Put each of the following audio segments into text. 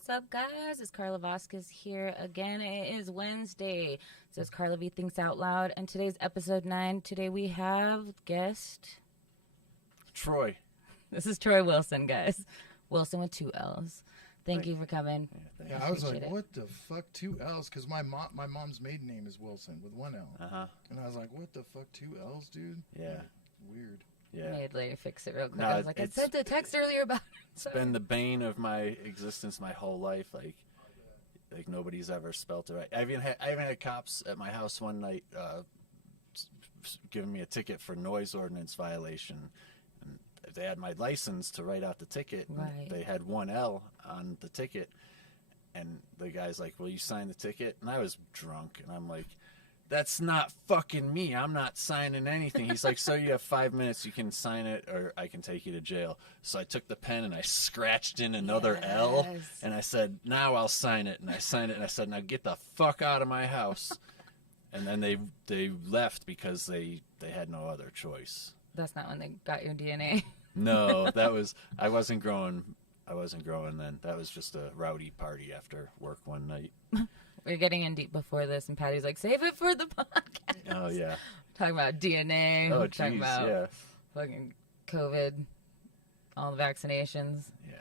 What's up, guys? It's Carla Vasquez here again. It is Wednesday. So it's Carla V Thinks Out Loud. And today's episode 9. Today we have guest Troy. This is Troy Willson, guys. Willson with 2 L's. Thank you for coming. Yeah, I was like, what the fuck, 2 L's? Because my mom's maiden name is Willson with 1 L. And I was like, what the fuck, 2 L's, dude? Yeah. Weird. Yeah. I made Larry fix it real quick. No, I was like, I sent a text earlier about it. It's been the bane of my existence my whole life. Like nobody's ever spelt it right. I even had cops at my house one night giving me a ticket for noise ordinance violation. And they had my license to write out the ticket. Right. They had 1 L on the ticket. And the guy's like, will you sign the ticket? And I was drunk. And I'm like, that's not fucking me. I'm not signing anything. He's like, so you have 5 minutes. You can sign it or I can take you to jail. So I took the pen and I scratched in another L. And I said, now I'll sign it. And I signed it. And I said, now get the fuck out of my house. And then they left because they had no other choice. That's not when they got your DNA. No, I wasn't growing then. That was just a rowdy party after work one night. We were getting in deep before this, and Patty's like, save it for the podcast. Oh, yeah. Talking about DNA. Oh, talking geez, about yeah. fucking COVID, all the vaccinations. Yeah.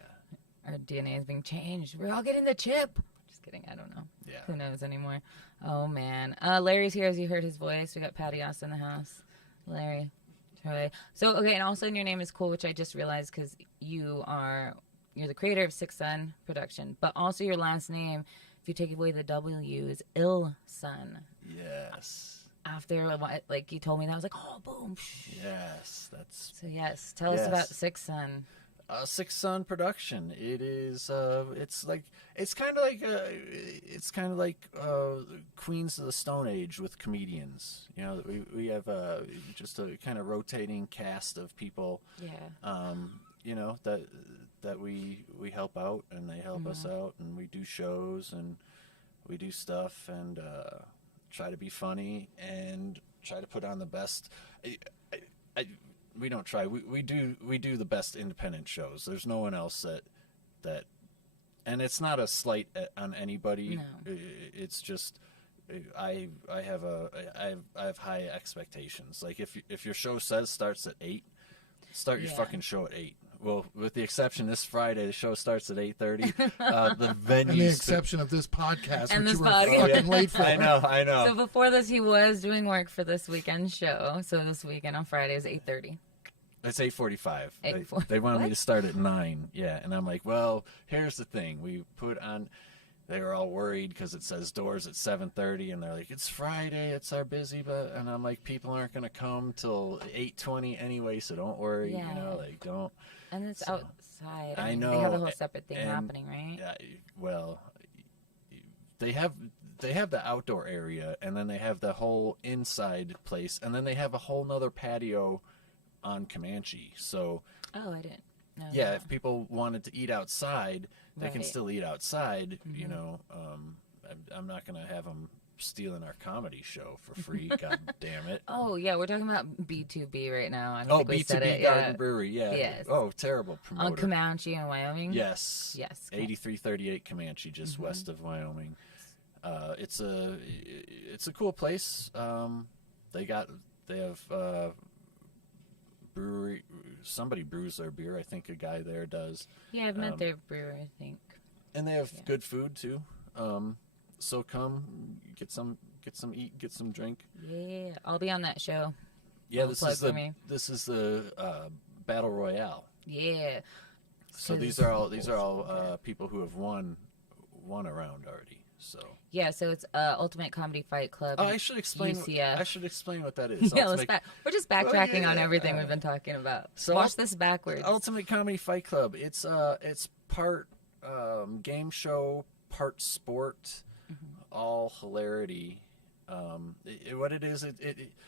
Our DNA is being changed. We're all getting the chip. Just kidding. I don't know. Yeah. Who knows anymore? Oh, man. Larry's here, as you heard his voice. We got Patty Oss in the house. Larry, Troy. So, okay, and also your name is cool, which I just realized because you're the creator of Six Sun Production, but also your last name, if you take away the W, is Illson. Yes. After, like, you told me that, I was like, oh, boom. Yes, that's... So, yes, tell us about Six Sun. Six Sun Production. It is, it's kind of like Queens of the Stone Age with comedians. You know, we have just a kind of rotating cast of people. Yeah. You know, that we help out and they help us out, and we do shows and we do stuff and try to be funny and try to put on the best. We don't try. We do the best independent shows. There's no one else that and it's not a slight on anybody. No. It's just I have high expectations. Like if your show starts at 8, start your fucking show at 8. Well, with the exception this Friday, the show starts at 8:30. The venue. And the exception of this podcast, and which this you were podcast. fucking late for. I know. So before this, he was doing work for this weekend show. So this weekend on Friday is 8:30. It's 8:45. 8:45. They wanted me to start at 9. Yeah, and I'm like, well, here's the thing. We put on. They were all worried because it says doors at 7:30, and they're like, it's Friday, it's our busy, and I'm like, people aren't gonna come till 8:20 anyway, so don't worry. Yeah. You know, like don't. And it's outside. I know. They have a whole separate thing happening, right? Well, they have the outdoor area, and then they have the whole inside place, and then they have a whole nother patio on Comanche. So. Oh, I didn't know. Yeah, that. if people wanted to eat outside, they can Right. still eat outside. You know, I'm not gonna have them stealing our comedy show for free. God damn it. Oh, yeah, we're talking about B2B right now. I don't Oh, think we said B2B it. Garden Yeah. Brewery, yeah. Yes. Oh, terrible promoter. On Comanche in Wyoming? Yes. Yes. 8338 Comanche, just west of Wyoming. It's a cool place. They have brewery. Somebody brews their beer. I think a guy there does. Yeah, I've met their brewer, I think. And they have good food too. So come get some eat, get some drink. Yeah, I'll be on that show. Yeah, Little plug this is the Battle Royale. Yeah. So these are all people who have won around already. So yeah, so it's Ultimate Comedy Fight Club. I should explain. UCF. I should explain what that is. Yeah, we're just backtracking on yeah, everything we've been talking about. So watch this backwards. Ultimate Comedy Fight Club. It's part game show, part sport, all hilarity. What it is,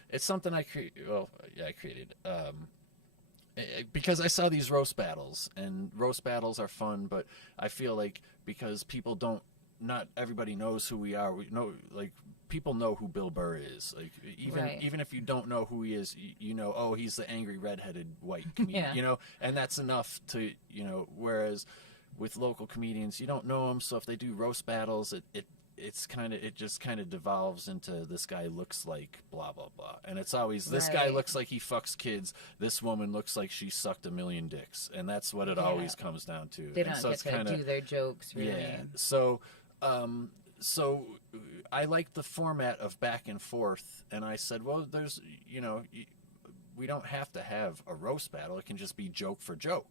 it's something I created. Well, yeah, I created. Because I saw these roast battles, and roast battles are fun, but I feel like because people not everybody knows who we are. We know, like, people know who Bill Burr is. Like, even if you don't know who he is, you know, oh, he's the angry redheaded white comedian, you know, and that's enough to, you know, whereas with local comedians, you don't know them, so if they do roast battles, it just kind of devolves into this guy looks like blah blah blah, and it's always this guy looks like he fucks kids, this woman looks like she sucked a million dicks, and that's what it always comes down to. They don't get to do their jokes, really. Yeah. So I like the format of back and forth, and I said, well, there's, we don't have to have a roast battle. It can just be joke for joke,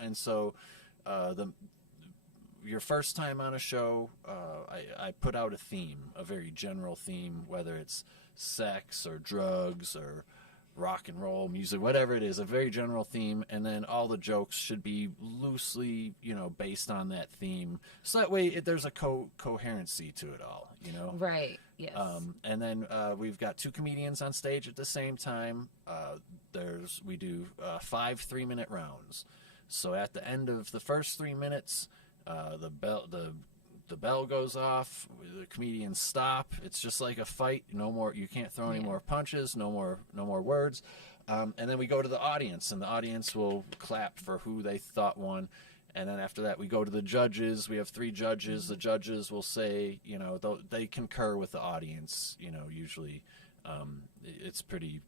And so your first time on a show, I put out a theme, a very general theme, whether it's sex or drugs or rock and roll music, whatever it is, a very general theme, and then all the jokes should be loosely, based on that theme. So that way there's a coherency to it all, Right, yes. And then we've got 2 comedians on stage at the same time. We do 5 3-minute rounds. So at the end of the first 3 minutes, the bell goes off, the comedians stop. It's just like a fight. No more. You can't throw any more punches. No more words. And then we go to the audience, and the audience will clap for who they thought won. And then after that, we go to the judges. We have 3 judges. The judges will say, they concur with the audience. Usually, it's pretty.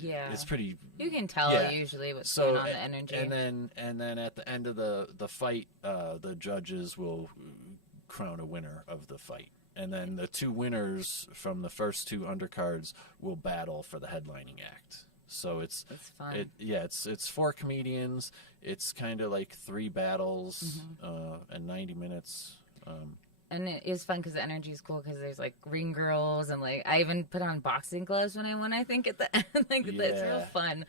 Yeah, it's pretty. You can tell usually what's going on, the energy. And then at the end of the fight, the judges will crown a winner of the fight, and then the 2 winners from the first 2 undercards will battle for the headlining act. So it's fun. It's 4 comedians. It's kind of like 3 battles and 90 minutes. And it is fun because the energy is cool because there's like ring girls and like I even put on boxing gloves when I won. I think at the end, that's real fun.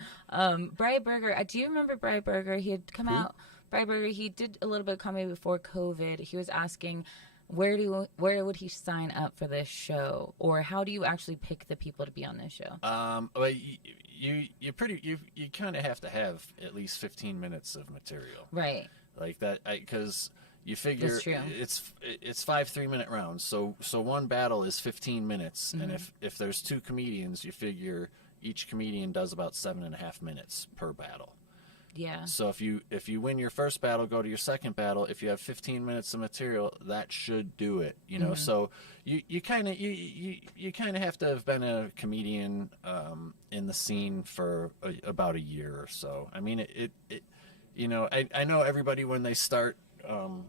Bri Berger, do you remember Bri Berger? He had come out. Bri Berger, he did a little bit of comedy before COVID. He was asking where would he sign up for this show, or how do you actually pick the people to be on this show? Well, you kind of have to have at least 15 minutes of material, right? Like that, because. You figure it's 5 3-minute rounds, so one battle is 15 minutes, and if there's 2 comedians, you figure each comedian does about 7.5 minutes per battle. Yeah. So if you win your first battle, go to your second battle. If you have 15 minutes of material, that should do it. So you kind of have to have been a comedian in the scene for about a year or so. I mean I know everybody when they start. I'm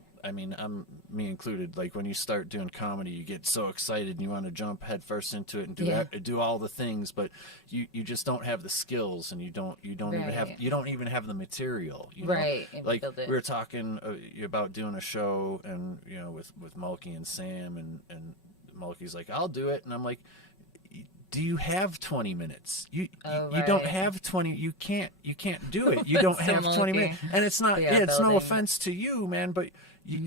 me included. Like when you start doing comedy, you get so excited and you want to jump headfirst into it and do all the things, but you just don't have the skills, and you don't even have the material. Right. Like we were talking about doing a show, and with Mulkey and Sam, and Mulkey's like, I'll do it, and I'm like, do you have 20 minutes? You don't have 20. You can't do it. You don't have 20 minutes. And it's not. It's no offense to you, man. But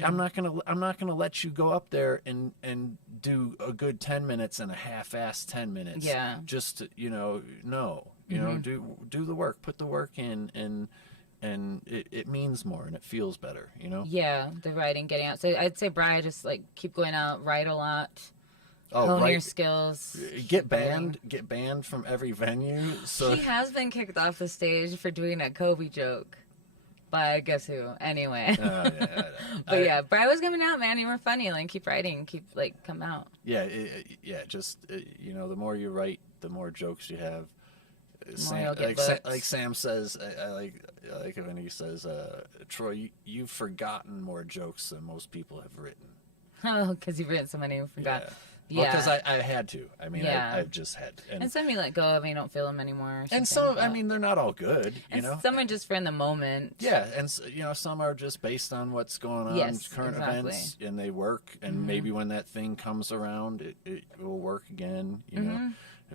I'm not gonna let you go up there and do a good 10 minutes and a half-ass 10 minutes. Yeah. Just to, no. Do the work. Put the work in, and it means more and it feels better. Yeah, the writing, getting out. So I'd say, Bri, just like keep going out, write a lot. Hone your skills. Get banned from every venue. So he has been kicked off the stage for doing a Kobe joke. By guess who? Anyway. But Bri was coming out, man. You were funny. Like keep writing, come out. Yeah, the more you write, the more jokes you have. Like Sam says, I like it when he says, Troy, you've forgotten more jokes than most people have written. Oh, because you've written so many, you forgot. Yeah. Well, because I had to. I mean, I've just had. And some you let go of, and you don't feel them anymore. And some, they're not all good, Some are just for in the moment. Yeah, and, some are just based on what's going on, current events, and they work, and maybe when that thing comes around, it will work again,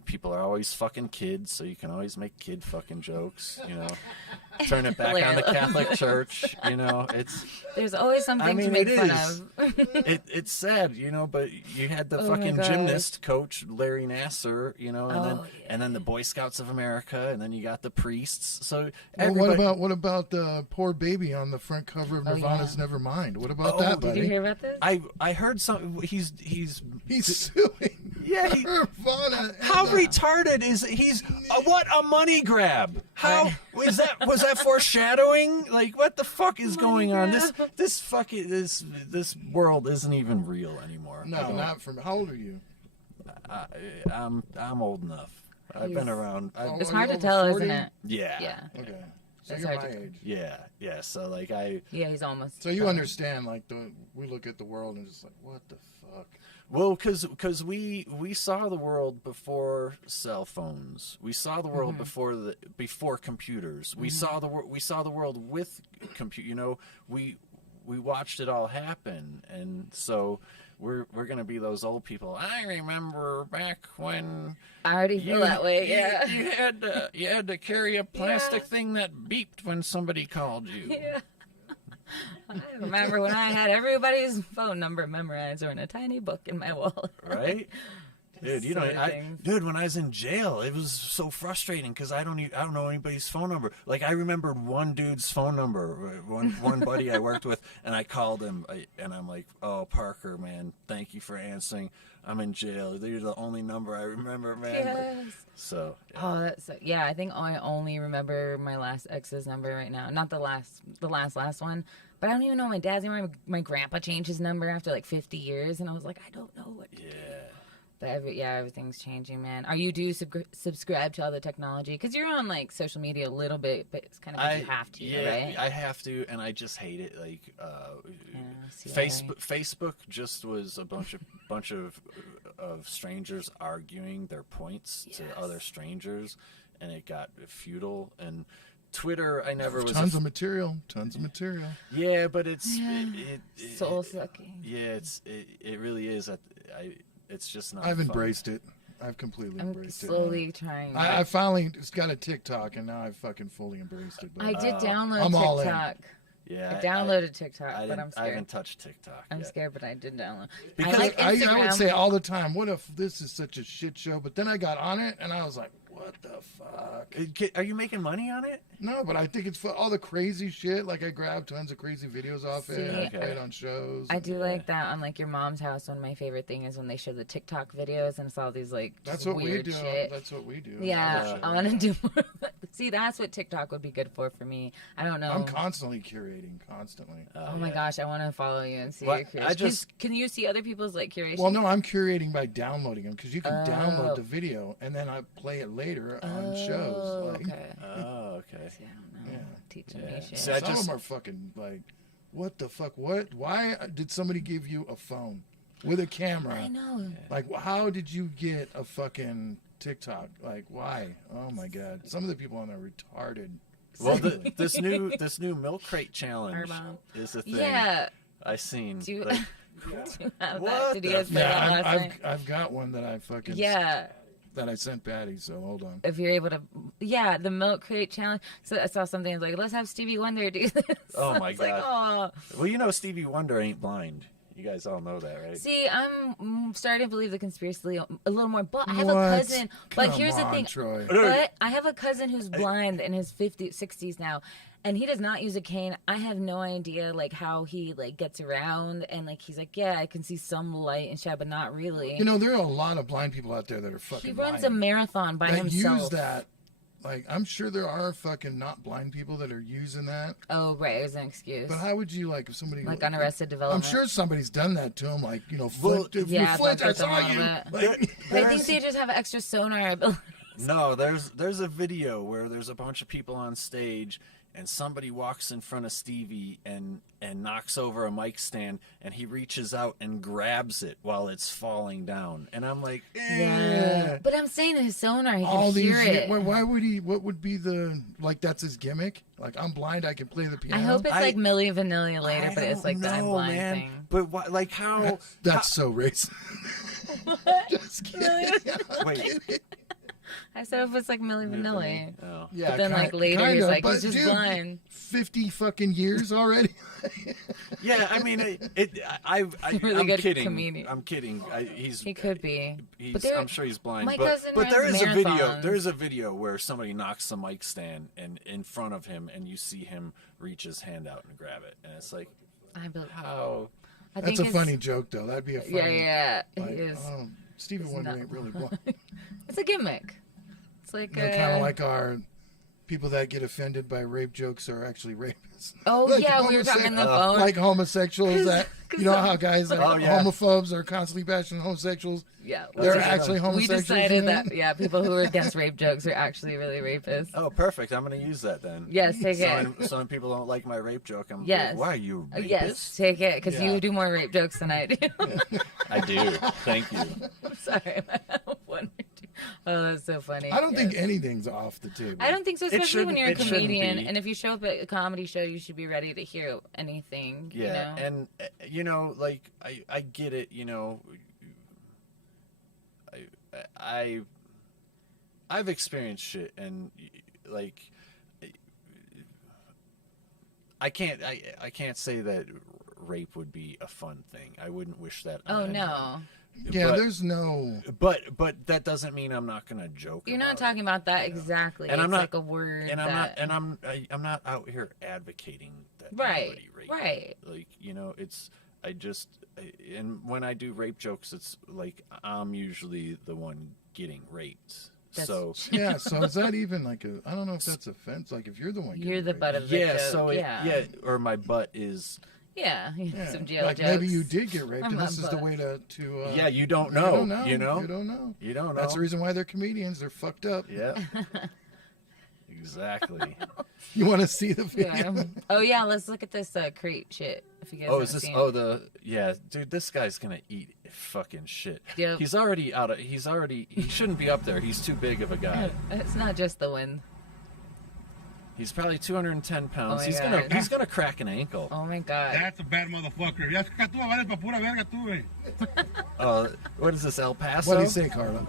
People are always fucking kids, so you can always make kid fucking jokes, Turn it back on the Catholic Church, There's always something to make fun of. It's sad, but you had the fucking gymnast coach, Larry Nassar, and then the Boy Scouts of America, and then you got the priests. So what about the poor baby on the front cover of Nirvana's Nevermind? What about that, buddy? Did you hear about this? I heard some. He's suing. Yeah, Nirvana. how retarded is he's what a money grab? How was that? Was that foreshadowing? Like, what the fuck is going on? This world isn't even real anymore. No, not from. How old are you? I'm old enough. I've been around. It's hard to tell, 40? isn't it? Yeah. Yeah. Okay. So It's you're hard my to- age. Yeah. So like Yeah, he's almost. So you understand, like, we look at the world and just like, what the fuck? Well, because we saw the world before cell phones. We saw the world before computers. We saw the world with compute. You know, we watched it all happen, and so we're gonna be those old people. I remember back when I already feel that way. Yeah. you had to carry a plastic thing that beeped when somebody called you. Yeah. I remember when I had everybody's phone number memorized or in a tiny book in my wallet. Right? Dude, you know, Silly things. when I was in jail, it was so frustrating because I don't know anybody's phone number. Like, I remembered one dude's phone number, one buddy I worked with, and I called him, and I'm like, "Oh, Parker, man, thank you for answering. I'm in jail. You're the only number I remember, man." Yes. So. Oh, that's yeah. I think I only remember my last ex's number right now. Not the last one. But I don't even know my dad's number. My grandpa changed his number after like 50 years, and I was like, I don't know what. Yeah. But everything's changing, man. Are you subscribe to all the technology? Because you're on like social media a little bit, but it's kind of like you have to, right? I have to, and I just hate it. Like, CIA. Facebook just was a bunch of strangers arguing their points to other strangers, and it got futile. And Twitter, I never was Tons of material. Yeah, but it's Soul sucking. Yeah, it really is. It's just not. I've fun. embraced it. I've completely I'm embraced it. slowly trying. I finally just got a TikTok, and now I've fucking fully embraced it. But I did download I'm all in. TikTok. Yeah, I downloaded TikTok, but I I'm scared. haven't touched TikTok. I'm yet. scared, but I did download. Because I like I Instagram. would say all the time, what if this is such a shit show? But then I got on it, and I was like, what the fuck? Are you making money on it? No, but I think it's for all the crazy shit. Like, I grabbed tons of crazy videos off it. I See, play it on shows. I do like that on like your mom's house. One of my favorite thing is when they show the TikTok videos and it's all these like That's just what we weird do. shit. That's what we do. Yeah, I want to do more. Of that. See, that's what TikTok would be good for me. I don't know. I'm constantly curating, constantly. Oh my gosh, I want to follow you and see Well, your curation. I just- Can you see other people's like curation? Well, no, I'm curating by downloading them because you can Oh. download the video and then I play it later on shows. Like, Okay. Oh, okay. See, I don't know. Yeah. Teaching Yeah. me shit. See, I some just- of them are fucking like, what the fuck? What? Why did somebody give you a phone with a camera? I know. Like, how did you get a fucking TikTok? Like, why? Oh my god! Some of the people on there are retarded. Well, this new milk crate challenge Bomb. is a thing. Yeah. I seen. Do you, like, do you have What that? Did you the guys play that Yeah, last night? I've got one that I fucking Yeah. that I sent Patty. So hold on. If you're able to, yeah, the milk crate challenge. So I saw something like, let's have Stevie Wonder do this. Oh my It's like, God. oh. Well, you know Stevie Wonder ain't blind. You guys all know that, right? See, I'm starting to believe the conspiracy a little more, but I have What? a cousin. But Come here's the on, thing. Troy. But I have a cousin who's blind in his 50s, 60s now, and he does not use a cane. I have no idea like how he like gets around, and like he's like, yeah, I can see some light and shadow, but not really. You know, there are a lot of blind people out there that are fucking. He runs lying. a marathon by that himself. use that. Like, I'm sure there are fucking not blind people that are using that. Oh, right, it was an excuse. But how would you, like, if somebody... Like on Arrested I'm Development. sure somebody's done that to him, like, you know, Well, Flint, yeah, Flint, I bump them saw a you. little bit. Like, I think they just have extra sonar ability. No, there's a video where there's a bunch of people on stage and somebody walks in front of Stevie and knocks over a mic stand and he reaches out and grabs it while it's falling down. And I'm like, Yeah. But I'm saying his sonar, he all can these... hear it. Why would he... What would be the... Like, that's his gimmick? Like, I'm blind, I can play the piano? I hope it's like Milli Vanilli later, I but it's don't like the I'm know, blind man. thing. But why, like how... That's so racist. Just kidding. Wait. I said if it's like Milli Vanilli. Oh. Yeah, But then like later he's like, he's just blind. 50 fucking years already? Yeah, I mean, Really I'm good kidding. comedian. I'm kidding. He could be. He's, But there- I'm sure he's blind. my but cousin but there runs is a video. marathons. There is a video where somebody knocks the mic stand and in front of him, and you see him reach his hand out and grab it, and it's like, I believe. how? I That's think a it's- funny joke, though. That'd be a funny... Yeah, Like, he is. oh, Stevie Wonder ain't really blind. It's a gimmick. It's like kind of like our people that get offended by rape jokes are actually rapists. Oh, like yeah, we were talking on the phone. Like homosexuals that, you know how guys that Oh, yeah. homophobes are constantly bashing homosexuals? Yeah. They're actually We homosexuals. decided that, yeah, people who are against rape jokes are actually really rapists. Oh, perfect. I'm going to use that then. Yes, take So it. when people don't like my rape joke, I'm Yes. like, why are you a rapist? Yes, take it, because Yeah. you do more rape jokes than I do. I do. Thank you. I'm sorry. One or two. Oh, that's so funny. I don't think Yes. anything's off the table. I don't think so, especially when you're a it shouldn't comedian. be. And if you show up at a comedy show, you should be ready to hear anything. Yeah, You know? and you know, like I get it. You know, I've experienced shit, and like I can't say that rape would be a fun thing. I wouldn't wish that. on Oh anyone. no, Yeah, But- there's no. But that doesn't mean I'm not gonna joke. you're about not talking about that exactly. And it's I'm not- like a word. And I'm that... not, and I'm not out here advocating that Right, anybody rape. right. Like, you know, and when I do rape jokes, it's like I'm usually the one getting raped. That's So Yeah, so is that even like a? I don't know if that's offense. Like if you're the one. You're getting the raped. butt of the yeah, joke. so yeah. or my butt is. Yeah, Yeah, some jail like jokes. maybe you did get raped, I'm and not this is the butt. way to. Yeah, you don't You know. don't know. You know. You don't know. You don't know. That's the reason why they're comedians. They're fucked up. Yeah. Exactly. You want to see the video? Yeah. Oh yeah, let's look at this crate shit. If you guys Oh, haven't is this? seen Oh, it. yeah, dude. This guy's gonna eat fucking shit. Yep. He's already out of. He shouldn't be up there. He's too big of a guy. It's not just the wind. He's probably 210 pounds. my He's God. gonna crack an ankle. Oh my god. That's a bad motherfucker. Ya que tú vales pa' pura verga tú, güey. What is this, El Paso? What do you say, Carla?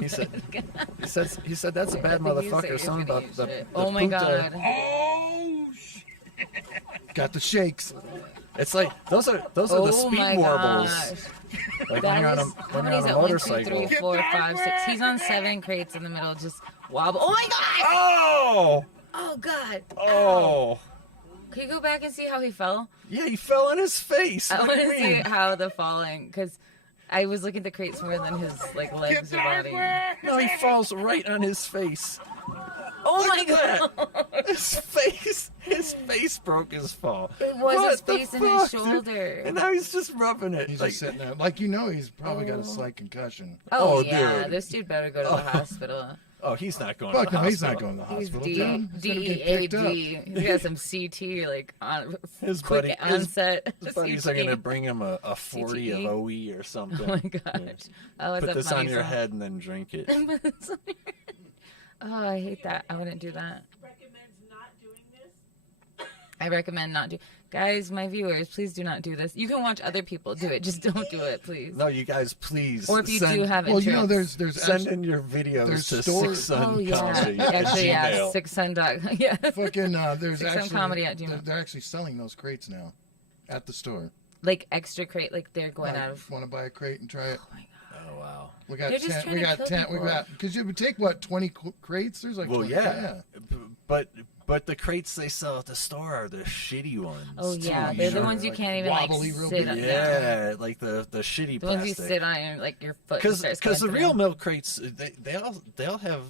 He said that's a bad I think you motherfucker. said Something you're about gonna the. eat shit. the Oh my puta. god. Oh, shit. Got the shakes. It's like those are the Oh speed my warbles. gosh. Like when That you're on a, is, how when many you're is on a it? 1, 2, motorcycle. 3, 4, 5, 6. He's on 7 crates in the middle, just wobble. Oh my god! Oh! Oh god! Oh! Can you go back and see how he fell? Yeah, he fell on his face. I What do want you to see mean? how the falling, because I was looking at the crates more than his like legs or body. No, he falls right on his face. Oh Look my at god! that. His face broke his fall. It was What his the face and his fuck, dude? shoulder. And now he's just rubbing it. He's like, just sitting there, like he's probably got a slight concussion. Oh, Oh, yeah, dude. this dude better go to the hospital. oh, he's not going Fuck to the no, he's not hospital. going to the He's hospital. dude. He's gonna get picked up. DEAG. He's got some CT, like on His quick buddy- onset. His buddies are CT. going to bring him a 40 of CTE. OE or something. Oh my gosh! Oh, it's Put a this funny on your song. head and then drink it. Oh, I hate that. I wouldn't do that. Recommends not doing this. I recommend not do. Guys, my viewers, please do not do this. You can watch other people do it. Just don't do it, please. No, you guys, please. Or if you send, do have Well, interest. you know, there's send actually, in your videos there's to stories- Six Sun Oh yeah, Comedy at actually yeah, Gmail. Six Sun Dog. Yeah. fucking there's Six Sun actually Comedy at Gmail. they're actually selling those crates now at the store. Like extra crate, like they're going out of. Want to buy a crate and try it? Oh my god. Oh wow. We got They're just 10. trying We to got kill 10. We people. got because it would take what 20 crates. There's like Well, 20, yeah. But the crates they sell at the store are the shitty ones. Oh yeah, too, they're you the know? ones you like can't even like wobbly real sit good. on. Yeah, like the shitty The ones you plastic. sit on and like your foot. Because starts the going real through. milk crates they all have,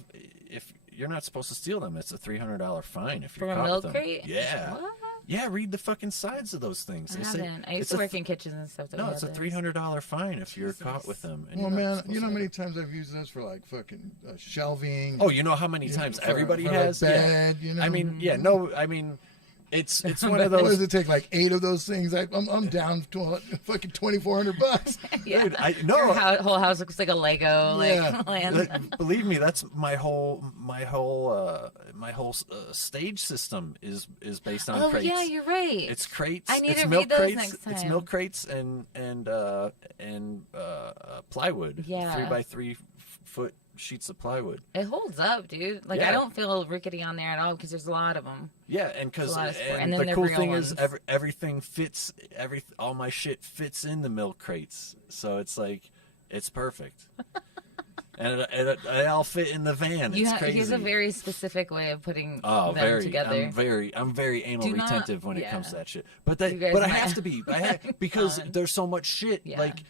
if you're not supposed to steal them, it's a $300 fine if you're From a caught milk with them. crate. Yeah. What? Yeah, read the fucking sides of those things. I They say haven't. I used it's to a work in kitchens and stuff. That no, we it's a had this. $300 fine if you're caught with them. and Well, you're not man, supposed you know how to. many times I've used this for like fucking shelving. Oh, you know how many you know, times for- everybody for, like, has? bed. Yeah. You know. I mean, yeah, no, I mean, it's one of what does those. it take? Like 8 of those things. I'm down to fucking $2,400. Yeah. Dude, I Your no. whole house looks like a Lego Yeah. land. Believe me, that's my whole stage system is based on Oh crates. yeah, you're right. It's crates. I need it's to milk read those crates. next It's time. milk crates and plywood. Yeah. 3x3 foot sheets of plywood. It holds up, dude. Like Yeah. I don't feel rickety on there at all because there's a lot of them. Yeah, and because It's a lot of sport. And and then the they're cool real thing is ones. everything fits. All my shit fits in the milk crates, so it's like it's perfect. And it all fit in the van. It's crazy. He's a very specific way of putting Oh, them very. together. I'm very anal Do not- retentive when it yeah. comes to that shit. But You guys I might- have to be. Because Fine. there's so much shit. Yeah. Like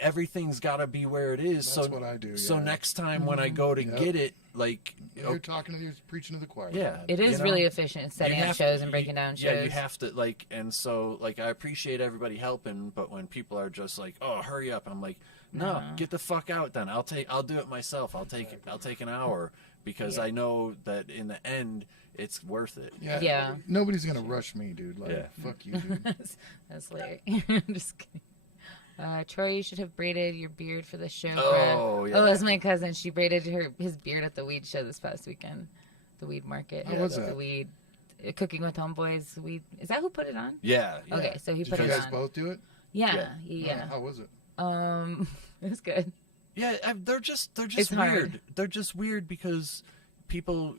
everything's got to be where it is. That's what I do. So yeah. next time when I go to get it, like You're talking to you're preaching to the choir. yeah, It is really efficient setting you up have- shows and breaking down shows. Yeah, you have to like, and so like I appreciate everybody helping, but when people are just like, "Oh, hurry up," I'm like, "No, get the fuck out." Then I'll do it myself. I'll take an hour because I know that in the end it's worth it. Yeah. Nobody's gonna rush me, dude. Like, Yeah. fuck you, dude. That's Larry. I'm just kidding. Troy, you should have braided your beard for the show. Oh, Brad. yeah. Oh, that's my cousin. She braided his beard at the weed show this past weekend. The weed market. How was The that? weed. Cooking with Homeboys. Weed. Is that who put it on? Yeah. Okay, so he Did put you it guys on. both do it? Yeah. How was it? It was good. Yeah, they're just It's weird. hard. They're just weird because people.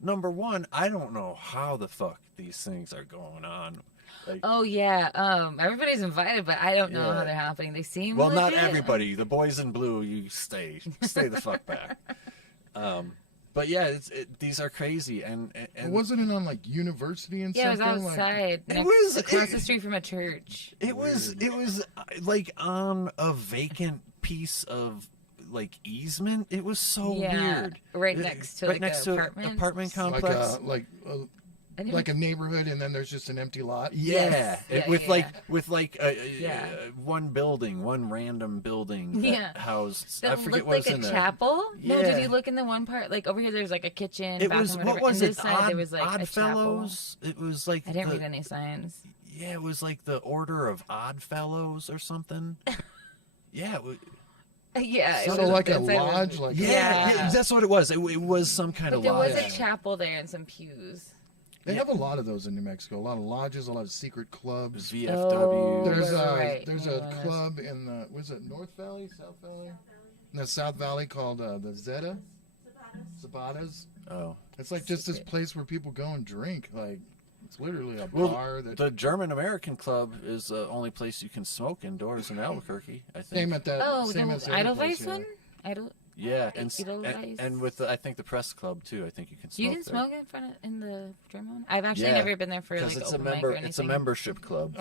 Number one, I don't know how the fuck these things are going on. Like, Oh yeah. Everybody's invited, but I don't know Yeah. how they're happening. They seem well, not legit. everybody. The boys in blue, you stay the fuck back. But yeah, these are crazy, and Wasn't it on like university and Yeah, it was something? outside. was- across the street from a church. it was like on a vacant piece of like easement. It was so Yeah, weird. right next to, right like, next a to apartment. apartment Like complex. I didn't like a neighborhood, and then there's just an empty lot. Yeah, Yes. Yeah, with yeah, like yeah. with like Yeah. one random building that Yeah. housed. That I forget looked what like was a in there. chapel. No, Yeah. did you look in the one part? Like over here, there's like a kitchen. It bathroom, was whatever. what was and it? this side, there was like a chapel. Oddfellows. It was like I didn't read any signs. Yeah, it was like the Order of Oddfellows or something. Yeah. Yeah, it So was like a inside was- lodge, like Yeah, that's what it was. It was some kind But of there was lodge. a chapel there and some pews. They have a lot of those in New Mexico. A lot of lodges, a lot of secret clubs. VFW. Oh, There's right. there's Yeah, a yes. club in the was it North Valley, South Valley? In the South Valley called the Zeta Zapatas. Oh. It's like just this place where people go and drink. Like it's literally a Well, bar that the German American Club is the only place you can smoke indoors in Albuquerque, I think. same at that. Oh, same the as the other place, Edelweiss yeah. one? Idol. Yeah, and Edelweiss? with the, I think the press club too. I think you can smoke. You can there. smoke in front of in the German one. I've actually Yeah, never been there for like because it's a open mic member. or anything. It's a membership club.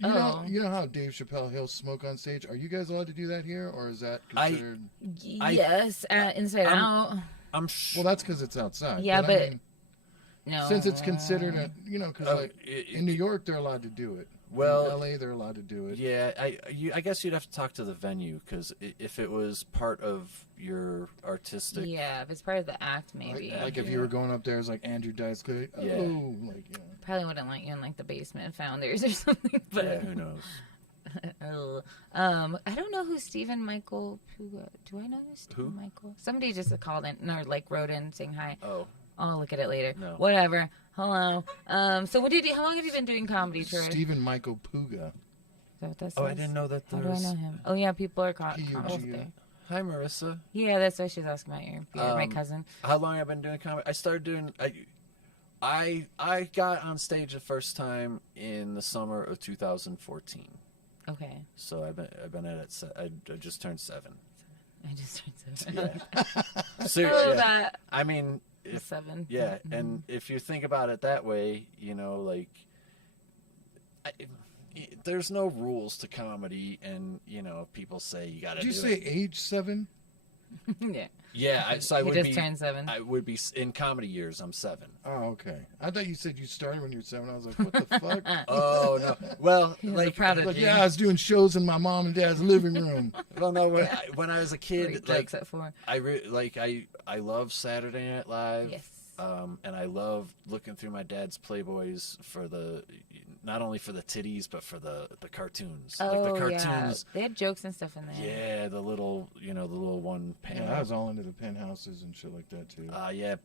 You know how Dave Chappelle he'll smoke on stage. Are you guys allowed to do that here, or is that considered? Yes, Inside Out. I'm Well, that's because it's outside. Yeah, I but- mean, No. since it's considered a, because like it- in New York they're allowed to do it. Well, in LA they're allowed to do it. Yeah, I guess you'd have to talk to the venue because if it was part of your artistic. Yeah, if it's part of the act, maybe. Like if you were going up there as like Andrew Dice Clay, Yeah. Probably wouldn't let you in like the basement Founders or something. But Yeah, who knows? I don't know who Stephen Michael. Do I know who Stephen Who? Michael? Somebody just called in or like wrote in saying hi. Oh, I'll look at it later. No. Whatever. Hello. So what did you? How long have you been doing comedy, Troy? Stephen Michael Puga. Is that what that I says? didn't know that How there do I was. know him? Oh yeah, people are P-U-G-U. comments there. Hi, Marissa. Yeah, that's why she's asking about your beard, my Um, cousin. How long I've been doing comedy? I started doing. I got on stage the first time in the summer of 2014. Okay, So I've been at it. I just turned 7. I just turned 7. Yeah. So, Oh, yeah. that I mean, is 7. yeah, and if you think about it that way, like, there's no rules to comedy, and people say you got to. Did you do say it. age 7? Yeah. Yeah, so I He would just be. turned 7. I would be in comedy years. I'm 7. Oh, okay. I thought you said you started when you were 7. I was like, what the fuck? Oh no. Well, He was like, a prodigy. Like, yeah, I was doing shows in my mom and dad's living room. well, no. When I was a kid, Great like, jokes at 4. I love Saturday Night Live. Yes. And I love looking through my dad's Playboys for not only for the titties but for the cartoons. Oh, like the yeah. cartoons. They had jokes and stuff in there. Yeah, the little one panel. Yeah, I was all into the penthouses and shit like that too. Yeah,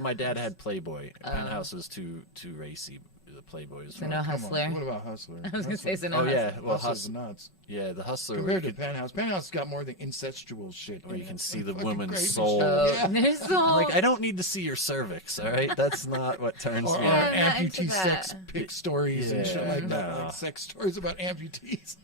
my dad had Playboy. Penthouse was too racy. The Playboys. So were- no Come on, Hustler. What about Hustler? I was gonna say so no Oh Hustler. yeah, well Hustler's nuts. yeah, the Hustler. Compared to could- Penthouse, Penthouse got more than incestual shit. Where you in can it. see the Fucking woman's crazy soul. shit. Oh, Yeah. there's so like, I don't need to see your cervix. All right, that's not what turns Or me Yeah, on. I'm not into amputee sex that. pic stories and shit Yeah, like that. no. Like sex stories about amputees.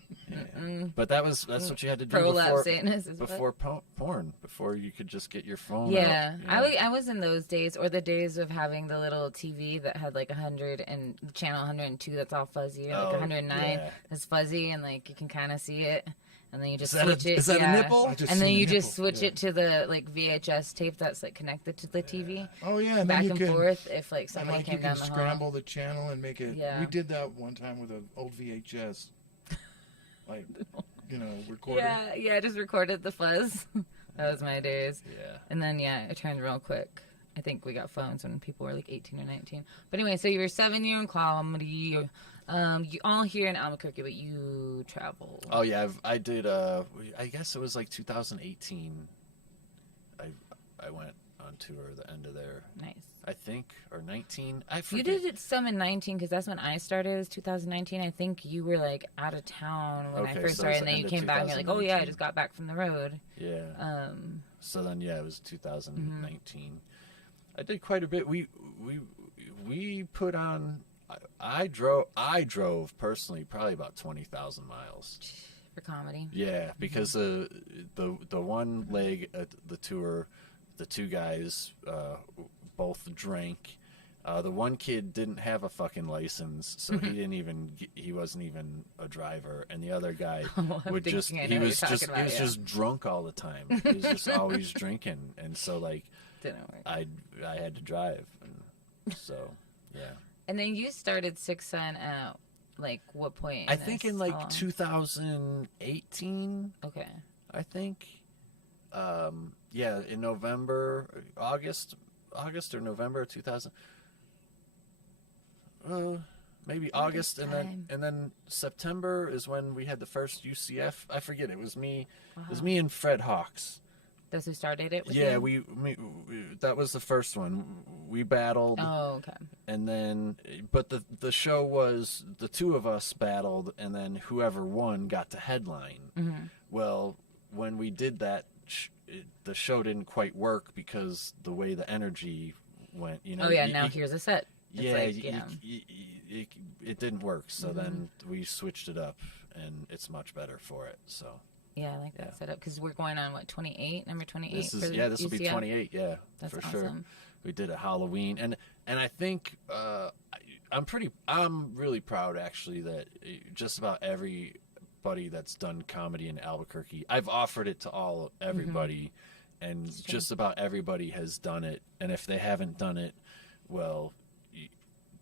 But that's what you had to do Pro lab before Satanist is what? before porn. Before you could just get your phone. Yeah, out, I was in those days, or the days of having the little TV that had like 100 and channel 102 that's all fuzzy, or like Oh, 109 yeah. that's fuzzy, and like you can kind kind of see it, and then you just Is that switch it. is that a nipple? I just And then seen you the just nipple. switch it to the like VHS tape that's like connected to the TV, Oh yeah, and back then you and can, forth. If like and somebody like you came can down the hall. scramble the channel and make it. Yeah. We did that one time with an old VHS, like recorder. Yeah, just recorded the fuzz. That was my days. Yeah. And then it turned real quick. I think we got phones when people were like 18 or 19. But anyway, so you were 7 year in comedy. You all here in Albuquerque, but you travel. Oh yeah, I did. I guess it was like 2018. I went on tour the end of there. Nice. I think, or 19. I You forget. did it some in 19 because that's when I started. It was 2019. I think you were like out of town when I Okay, first so started, it's and then the you end of came back and you're like, oh yeah, I 2019. just got back from the road. Yeah. So then, yeah, it was 2019. I did quite a bit. We put on. I drove personally probably about 20,000 miles. For comedy. Yeah, because the one leg at the tour, the two guys both drank. The one kid didn't have a fucking license, so he wasn't even a driver, and the other guy would just he was just drunk all the time. He was just always drinking, and so like Didn't work. I had to drive, and so yeah. And then you started Six Sun at like what point? I think in like how long? 2018. Okay. I think, in August or November 2000. Maybe August, and then September is when we had the first UCF. I forget. It was me. It was me and Fred Hawks. That's who started it with Yeah, you? we that was the first one. We battled, Oh, okay. and then but the show was the two of us battled, and then whoever won got to headline. Mm-hmm. Well, when we did that, the show didn't quite work because the way the energy went. Oh yeah, now here's a set. It's Yeah, like, yeah. it didn't work. So then we switched it up, and it's much better for it. So Yeah, I like that setup because we're going on what 28, number 28. this is for this will be UCF? 28. Yeah, That's for awesome. sure. We did a Halloween, and I think I'm really proud actually that just about everybody that's done comedy in Albuquerque, I've offered it to everybody, and just about everybody has done it. And if they haven't done it, well,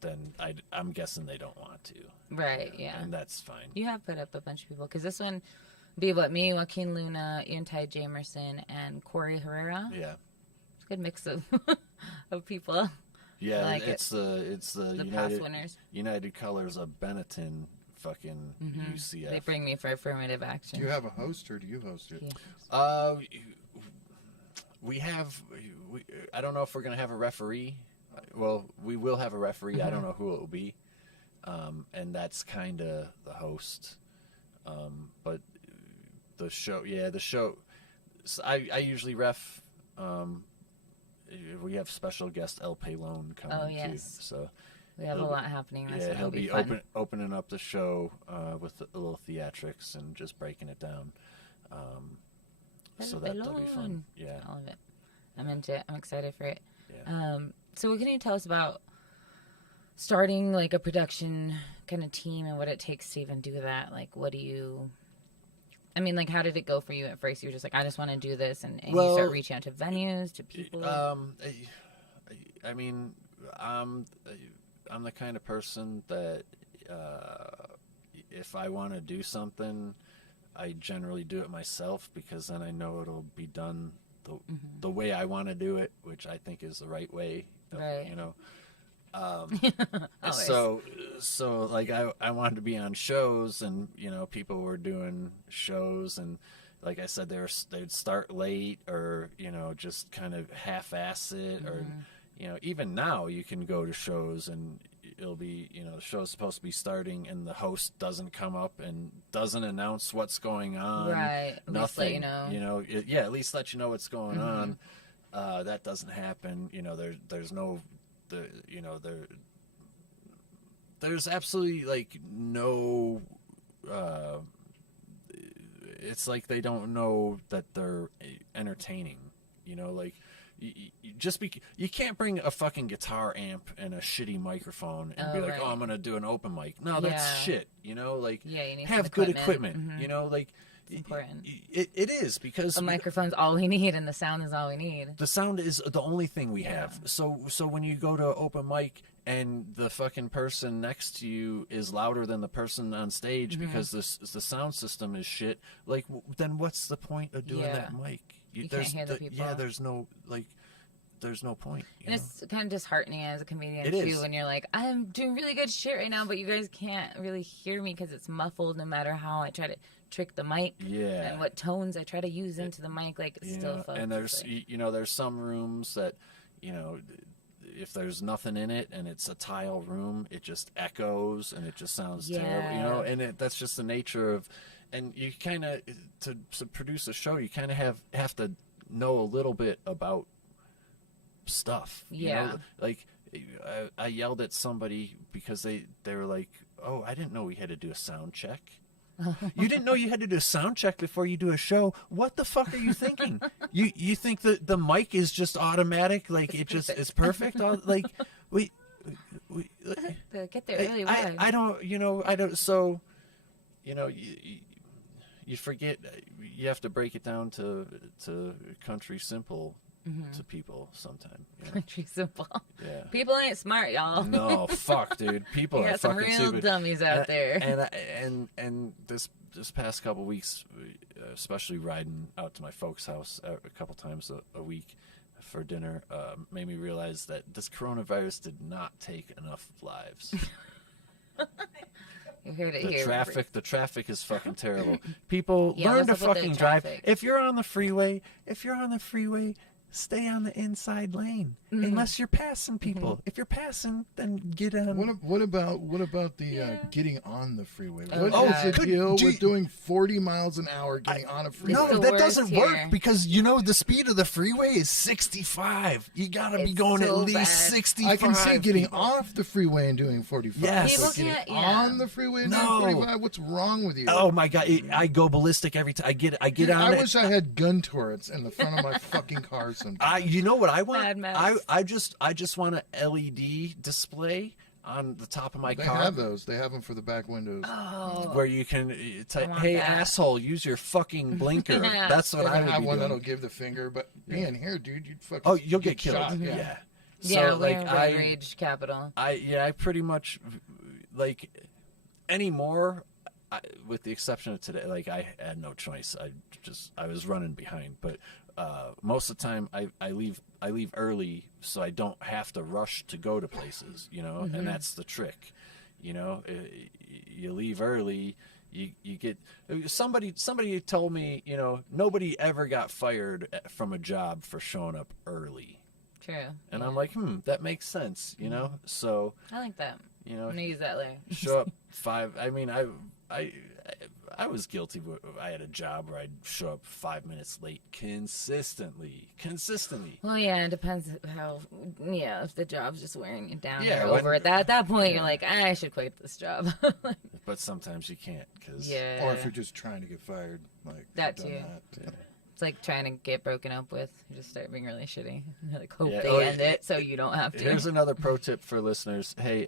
then I'm guessing they don't want to. Right. Yeah. And that's fine. You have put up a bunch of people because this one be what me, Joaquin Luna, Ian Ty Jamerson, and Corey Herrera. Yeah. It's a good mix of of people. Yeah, I like it's the past winners. United Colors of Benetton fucking UCF. They bring me for affirmative action. Do you have a host or do you host it? Yeah. We have. I don't know if we're gonna have a referee. Well, we will have a referee. I don't know who it will be, and that's kind of the host. But the show. So I usually ref. We have special guest El Pelon coming too. yes. So We have a lot happening. This yeah, one. he'll It'll be fun. opening up the show with a little theatrics and just breaking it down. So that'll be fun. Yeah. All of it. I'm into it. I'm excited for it. Yeah. So what can you tell us about starting like a production kind of team and what it takes to even do that? Like, what do you... I mean, like, how did it go for you at first? You were just like, I just want to do this, and you start reaching out to venues, to people. I mean, I'm the kind of person that if I want to do something, I generally do it myself because then I know it'll be done the way I want to do it, which I think is the right way. Right. You know. Always. So like I wanted to be on shows, and people were doing shows, and like I said, they'd start late, or just kind of half-ass it, or even now you can go to shows and it'll be the show's supposed to be starting and the host doesn't come up and doesn't announce what's going on. Right. At least let Nothing. you know. At least let you know what's going on. That doesn't happen. There's no. There's absolutely like no. It's like they don't know that they're entertaining. Like you can't bring a fucking guitar amp and a shitty microphone and be like, right. oh, I'm gonna do an open mic. No, that's shit. You know, like you need have some good equipment. You know, like it's important. It is because The microphone's all we need, and the sound is all we need. the sound is the only thing we have. So when you go to open mic and the fucking person next to you is louder than the person on stage because the sound system is shit, like then what's the point of doing that mic? You can't hear the people. Yeah, there's no point. And it's kind of disheartening as a comedian It too is. when you're like, I'm doing really good shit right now, but you guys can't really hear me because it's muffled no matter how I try to trick the mic and what tones I try to use into the mic. Like, it's still fun. And there's there's some rooms that if there's nothing in it and it's a tile room, it just echoes and it just sounds terrible, and that's just the nature of, and you kind of, to produce a show, you kind of have to know a little bit about stuff. You know? Like I yelled at somebody because they were like, oh, I didn't know we had to do a sound check. You didn't know you had to do a sound check before you do a show? What the fuck are you thinking? You think that the mic is just automatic, like it just is perfect? Like we They get there really wide. I don't. So you forget. You have to break it down to country simple to people sometime. Country simple. Yeah. People ain't smart, y'all. No, fuck, dude. People You are got some fucking real stupid. dummies out there. And this past couple weeks, especially riding out to my folks' house a couple times a week for dinner, made me realize that this coronavirus did not take enough lives. You heard it here. The traffic is fucking terrible. People learn to what's up with the fucking drive. traffic? If you're on the freeway, stay on the inside lane unless you're passing people. If you're passing, then get on. What about the getting on the freeway? What Oh, is the God. deal with doing 40 miles an hour getting on a freeway? It's No, the that worst doesn't here. work because the speed of the freeway is 65. You gotta be It's going so at least bad. 65. I can see getting people. off the freeway and doing 45. Yes. But People getting can't- on the freeway and No. doing 45? What's wrong with you? Oh my god, I go ballistic every time. I get Dude, on I it. wish I had gun turrets in the front of my fucking car sometimes. You know what I want? Mad Max. I just want an LED display on the top of my They car. have those. They have them for the back windows. Oh, Where you can type, want hey that. asshole, use your fucking blinker. Yeah. That's what They I would have be one doing. that'll give the finger, but man, here, dude, you'd fucking. Oh, you'll get killed. shot. Yeah. yeah, So, we're like, road rage capital. I pretty much like anymore, with the exception of today. Like I had no choice. I was running behind, but most of the time I leave early so I don't have to rush to go to places. And that's the trick. You leave early. You get somebody told me nobody ever got fired from a job for showing up early. True. And I'm like, that makes sense, So, I like that. I'm know, gonna use that later. show up 5. I mean, I was guilty. I had a job where I'd show up 5 minutes late consistently. Well, yeah, it depends how. Yeah, if the job's just wearing you down, Yeah, you're when- over it. At that point, you're like, I should quit this job. But sometimes you can't because yeah. Or if you're just trying to get fired, like That I've done too. that. It's like trying to get broken up with. You just start being really shitty. Like hope Yeah, they end it so you don't have to. Here's another pro tip for listeners. Hey,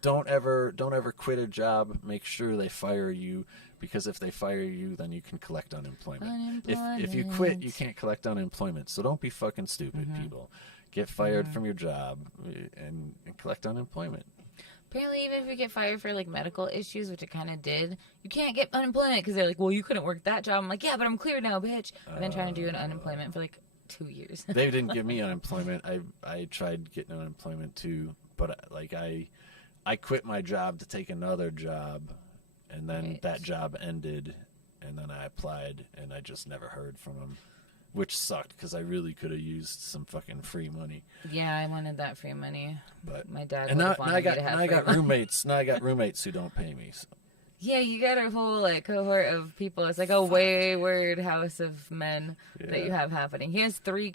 don't ever quit a job. Make sure they fire you, because if they fire you, then you can collect unemployment. If you quit, you can't collect unemployment. So don't be fucking stupid, people. Get fired from your job and collect unemployment. Apparently, even if you get fired for like medical issues, which it kind of did, you can't get unemployment because they're like, well, you couldn't work that job. I'm like, yeah, but I'm clear now, bitch. I've been trying to do an unemployment for like 2 years. They didn't give me unemployment. I tried getting unemployment too, but like I quit my job to take another job, and then Right. that job ended, and then I applied, and I just never heard from them, which sucked because I really could have used some fucking free money. Yeah, I wanted that free money. But My dad and would now, have now wanted I got me to have now I free got money. roommates. Now I got roommates who don't pay me. So. Yeah, you got a whole like cohort of people. It's like a wayward house of men that you have happening. He has three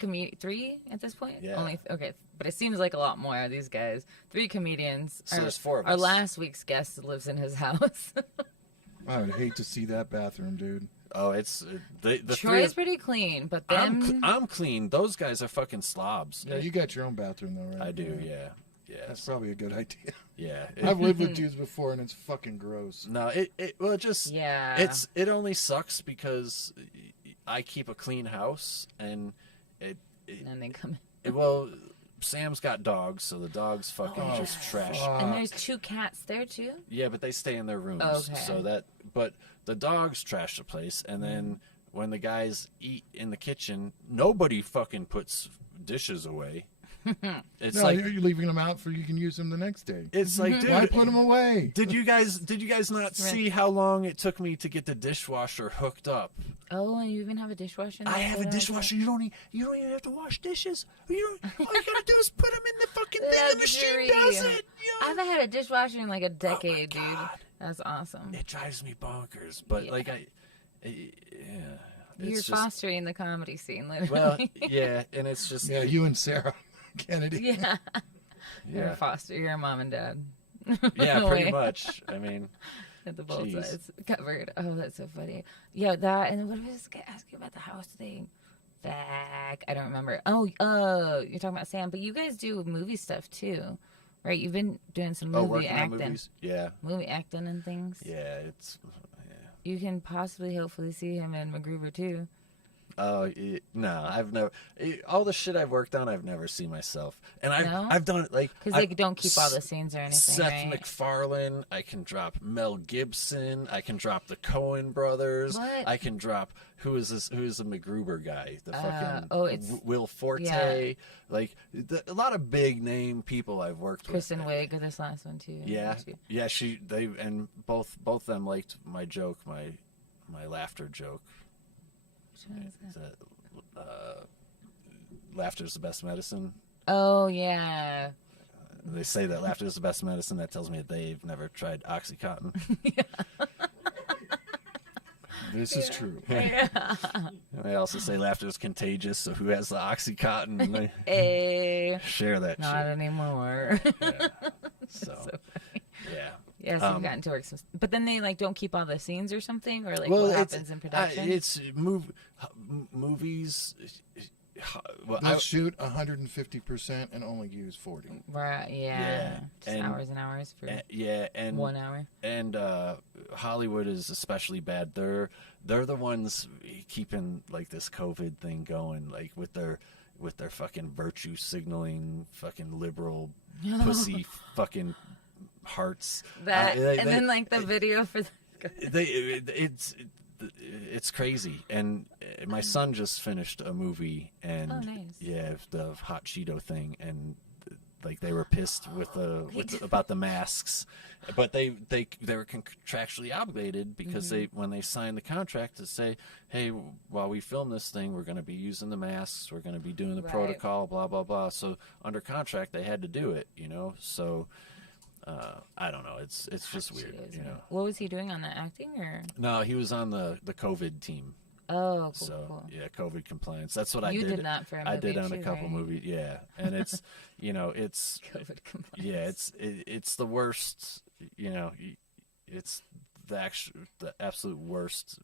at this point. Yeah. Only okay, but it seems like a lot more. These guys, 3 comedians. So there's 4 of Our us. last week's guest lives in his house. I would hate to see that bathroom, dude. Oh, it's the Troy's pretty clean, but then I'm clean. Those guys are fucking slobs. Yeah, you got your own bathroom though, right? I do. Yeah. That's probably a good idea. Yeah. I've lived with dudes before, and it's fucking gross. No, it just it only sucks because I keep a clean house and and they come in. Well, Sam's got dogs, so the dogs fucking just trash. And there's 2 cats there too. Yeah, but they stay in their rooms. Okay. But the dogs trash the place, and then when the guys eat in the kitchen, nobody fucking puts dishes away. It's no, you're leaving them out for you can use them the next day. It's like, dude, why put them away? Did you guys not see how long it took me to get the dishwasher hooked up? Oh, and you even have a dishwasher? I have a dishwasher. You don't even have to wash dishes. All you gotta do is put them in the fucking thing. The machine does it. I haven't had a dishwasher in like a decade, dude. That's awesome. It drives me bonkers, but like You're fostering the comedy scene, literally. Well, yeah, and it's just you and Sarah Kennedy. Yeah. You're a foster. You're a mom and dad. Yeah, pretty much. I mean, at the both sides covered. Oh, that's so funny. Yeah, that. And what was I asking about the house thing? Back. I don't remember. Oh, you're talking about Sam, but you guys do movie stuff too, right? You've been doing some movie acting. Yeah. Movie acting and things. Yeah, You can possibly, hopefully, see him in MacGruber too. Oh no, I've never. All the shit I've worked on, I've never seen myself, and I've done it like because they don't keep all the scenes or anything. Seth MacFarlane, I can drop Mel Gibson, I can drop the Coen brothers, I can drop who is the MacGruber guy, the fucking Will Forte, like a lot of big name people I've worked with. Kristen Wiig with this last one too. Yeah, they both them liked my joke, my laughter joke. Laughter's the best medicine. Oh yeah. They say that laughter is the best medicine. That tells me that they've never tried OxyContin. This is true. Yeah. They also say laughter is contagious. So who has the OxyContin? And they share that. Not shit. Anymore. Yeah. So yeah. Yeah, so you've gotten to work some, but then they like don't keep all the scenes or something, or like what happens in production? It's movies. They'll shoot 150% and only use 40. Right? Yeah. Just hours and hours for and 1 hour. And Hollywood is especially bad. They're the ones keeping like this COVID thing going, like with their fucking virtue signaling, fucking liberal pussy fucking hearts. Then like the video for it's crazy. And my son just finished a movie, and the hot Cheeto thing, and like they were pissed about the masks, but they were contractually obligated because when they signed the contract to say, hey, while we film this thing, we're going to be using the masks, we're going to be doing the protocol, blah blah blah. So under contract, they had to do it, So I don't know. It's just weird, What was he doing on the acting, or? No, he was on the COVID team. Oh, cool. Yeah, COVID compliance. That's what I did. You did that for a movie. I did on a couple movies. Yeah, and it's it's COVID compliance. Yeah, it's the worst. It's the absolute worst.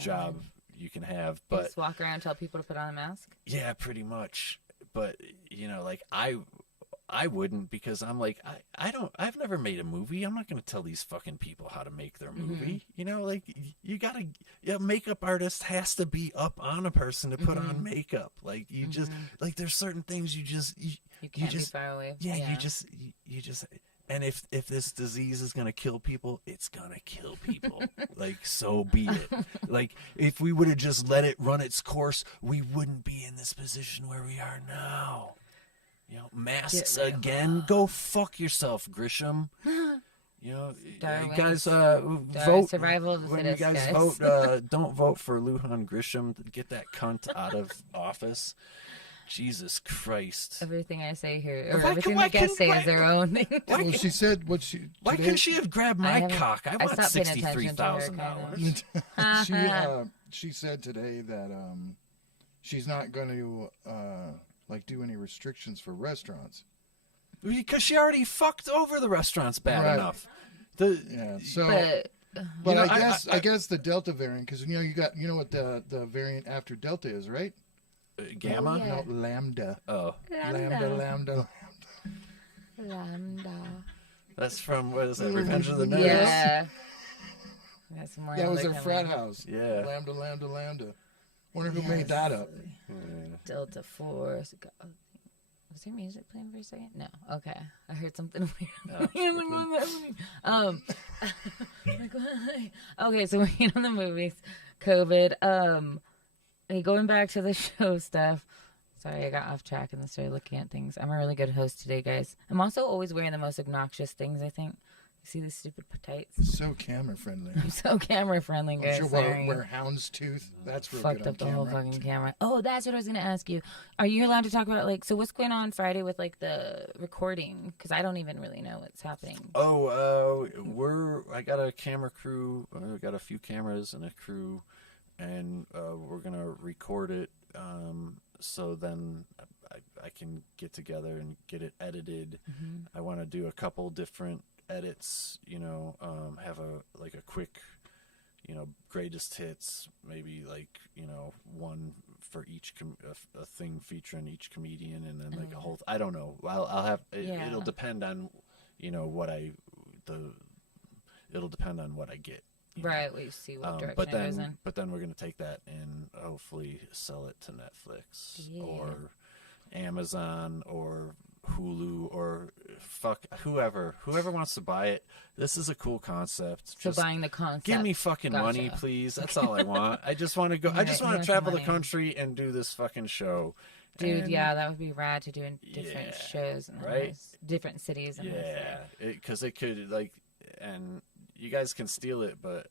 Job you can have. But just walk around and tell people to put on a mask. Yeah, pretty much. But like I wouldn't, because I'm like, I've never made a movie. I'm not going to tell these fucking people how to make their movie. Like you gotta, makeup artist has to be up on a person to put on makeup. Like you just, like there's certain things you can't be far away. Yeah, you just, and if this disease is going to kill people, it's going to kill people. Like, so be it. Like, if we would have just let it run its course, we wouldn't be in this position where we are now. Masks again. Go fuck yourself, Grisham. Guys, vote. Survival of the when fittest, you guys vote, don't vote for Lujan Grisham. Get that cunt out of office. Jesus Christ! Everything I say here, or everything the guests say, is their own thing. Well, she said what she. Why couldn't she have grabbed my cock? I want $63,000. She said today that she's not going to do any restrictions for restaurants. Because she already fucked over the restaurants bad enough. But But I guess the Delta variant, because you know what the variant after Delta is, right? Gamma? Oh, yeah. No, Lambda. Oh, Lambda. that's from, what is it, Revenge of the Nerds? Yeah. Got some more That was other their frat coming. house. Yeah. Lambda. Wonder who made that up. Delta Force. Was there music playing for a second? No. Okay. I heard something weird. Okay, so we're on the movies. COVID. Hey, going back to the show stuff. Sorry, I got off track and started looking at things. I'm a really good host today, guys. I'm also always wearing the most obnoxious things, I think. You see these stupid tights? So camera friendly. I'm so camera friendly, guys. I'm sure we're houndstooth. That's real Fucked good on up the camera. whole fucking camera. Oh, that's what I was going to ask you. Are you allowed to talk about, like, so what's going on Friday with, like, the recording? Because I don't even really know what's happening. Oh, I got a camera crew. I got a few cameras and a crew, and we're going to record it. So then I can get together and get it edited. Mm-hmm. I want to do a couple different edits, have a quick, greatest hits, maybe one for each a thing featuring each comedian, and then like a whole. I don't know. I'll have. It'll depend on, it'll depend on what I get. Right, we see what direction it goes in. But then we're going to take that and hopefully sell it to Netflix or Amazon or Hulu or whoever wants to buy it. This is a cool concept. So just buying the concept. give me fucking money, please. That's all I want. I just want to go. I just want to travel the country and do this fucking show. Dude, and, that would be rad to do in different shows, and right? Different cities. And because it could and you guys can steal it, but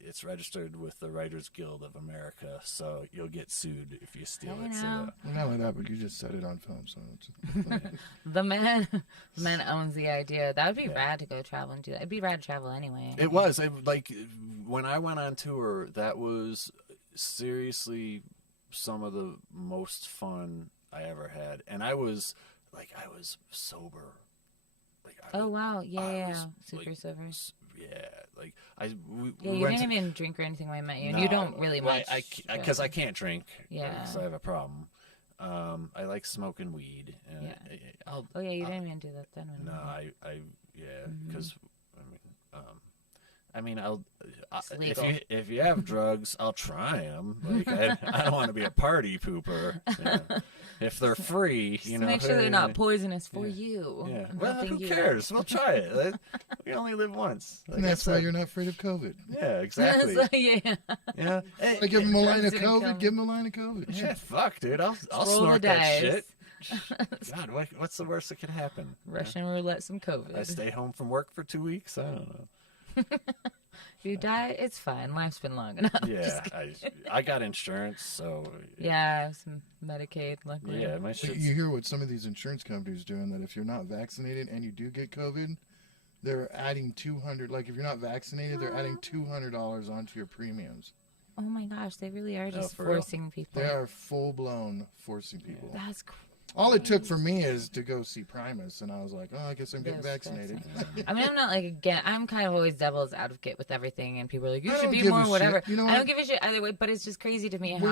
it's registered with the Writers Guild of America, so you'll get sued if you steal it. So, well, not only that, but you just set it on film, so it's... the man owns the idea. That would be rad to go travel and do that. It'd be rad to travel anyway. It was when I went on tour, that was seriously some of the most fun I ever had, and I was sober. Wow, super sober. You didn't even drink or anything when I met you, and you don't really much. Because I can't drink. Yeah, so I have a problem. I like smoking weed. And you didn't even do that then. Because if you have drugs, I'll try them. I don't want to be a party pooper. If they're free, just make sure they're not poisonous for you. Yeah. Well, who cares? We'll try it. We only live once. And that's why you're not afraid of COVID. Yeah, exactly. Yeah. Hey, give them a line of COVID. Give them a line of COVID. Yeah, fuck, dude. I'll snort that shit. God, what's the worst that could happen? Russian roulette, some COVID. I stay home from work for 2 weeks. I don't know. If you die, it's fine. Life's been long enough. Yeah, I got insurance, so... Yeah, some Medicaid, luckily. Yeah, my shit's... You hear what some of these insurance companies doing, that if you're not vaccinated and you do get COVID, they're adding $200... Like, if you're not vaccinated, they're adding $200 onto your premiums. Oh my gosh, they really are just forcing people. They are full-blown forcing people. That's crazy. All it took for me is to go see Primus, and I was like, I guess I'm getting vaccinated. I mean, I'm not I'm kind of always devil's advocate with everything, and people are like, you should be more whatever. I don't give a shit either way, but it's just crazy to me how,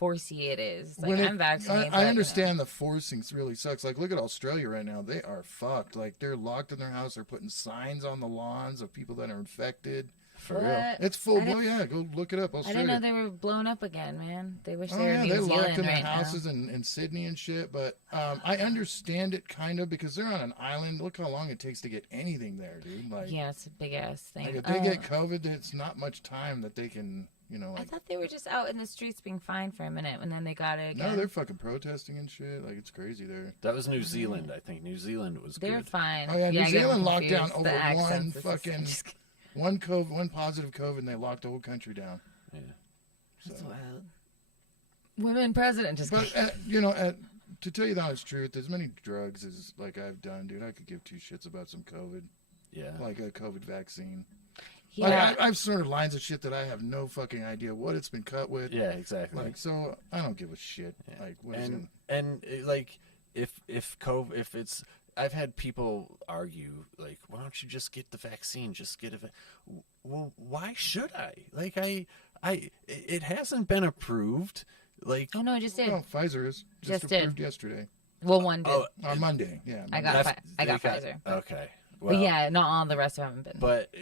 forcey it is. I'm vaccinated. I understand the forcing really sucks. Like, look at Australia right now. They are fucked. Like, they're locked in their house. They're putting signs on the lawns of people that are infected. For real. It's full blown. Yeah, go look it up. I didn't know they were blown up again, man. They wish they were in they're New Zealand locked in their right houses now. in Sydney and shit. But I understand it kind of, because they're on an island. Look how long it takes to get anything there, dude. Like, yeah, it's a big ass thing. Like, if they get COVID, it's not much time that they can, I thought they were just out in the streets being fine for a minute, and then they got it again. No, they're fucking protesting and shit. Like, it's crazy there. That was New Zealand, I think. New Zealand was They're good. fine. Oh yeah, New Zealand locked down over one fucking. One positive COVID, and they locked the whole country down. Yeah, that's wild. Women president, just. But to tell you the honest truth, as many drugs as I've done, dude, I could give two shits about some COVID. Yeah, like a COVID vaccine. Yeah, I've snorted lines of shit that I have no fucking idea what it's been cut with. Yeah, exactly. So I don't give a shit. Yeah. If it's I've had people argue like, why don't you just get the vaccine? Just get it. Well, why should I? Like it hasn't been approved. Like, Oh no, I just did. Oh, Pfizer is just Just did. approved yesterday. Well, one did. On Monday. Yeah. I Monday. got I got Pfizer. Okay. But yeah, not all the rest haven't been. But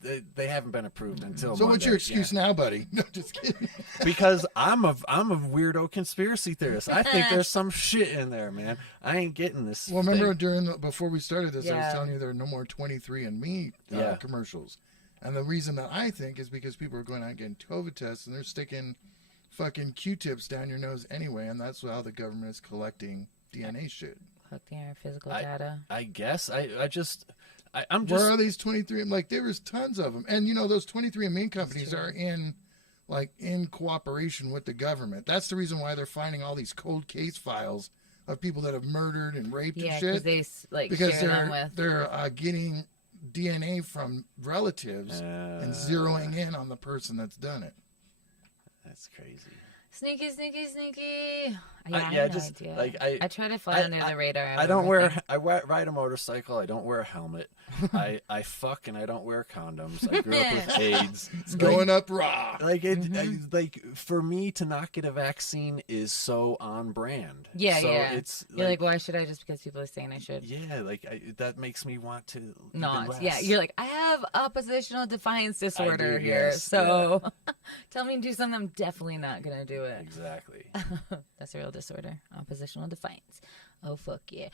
they haven't been approved until. So Monday. what's your excuse now, buddy? No, just kidding. Because I'm a weirdo conspiracy theorist. I think there's some shit in there, man. I ain't getting this. Well, remember thing. before we started this, I was Yeah. telling you there are no more 23andMe Yeah. commercials. And the reason that I think is because people are going out and getting COVID tests and they're sticking fucking Q-tips down your nose anyway, and that's how the government is collecting DNA shit. Collecting our physical data. I guess I'm just. Where are these 23? Like, there was tons of them. And, those 23andMe companies are in cooperation with the government. That's the reason why they're finding all these cold case files of people that have murdered and raped and shit. Because they're getting DNA from relatives and zeroing in on the person that's done it. That's crazy. Sneaky. Yeah, I yeah, have no just idea. like I try to fly under the radar. I don't wear. I ride a motorcycle. I don't wear a helmet. I fuck and I don't wear condoms. I grew up with AIDS. It's going up raw. Like like for me to not get a vaccine is so on brand. Yeah, so yeah. It's you're like, why should I? Just because people are saying I should. Yeah, like that makes me want to not. less. Yeah, you're like, I have oppositional defiance disorder here, yes, so tell me to do something. I'm definitely not gonna do it. Exactly. That's a real disorder. Oppositional defiance. Oh fuck yeah.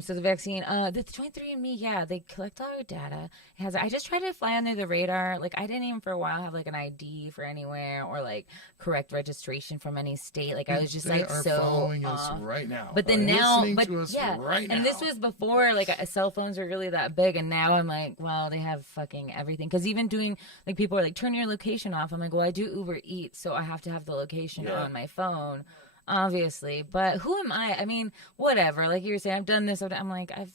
So the vaccine, the 23andMe, yeah, they collect all your data. I just tried to fly under the radar. Like I didn't even for a while have like an ID for anywhere or like correct registration from any state. Like I was just They are so following us right now. But then now, listening but to us yeah, right now. and this was before like cell phones were really that big, and now I'm like, well, they have fucking everything. Because even doing like people are like, turn your location off. I'm like, well, I do Uber Eats, so I have to have the location on my phone. Obviously, but who am I? I mean, whatever. Like you were saying, I've done this. I'm like, I've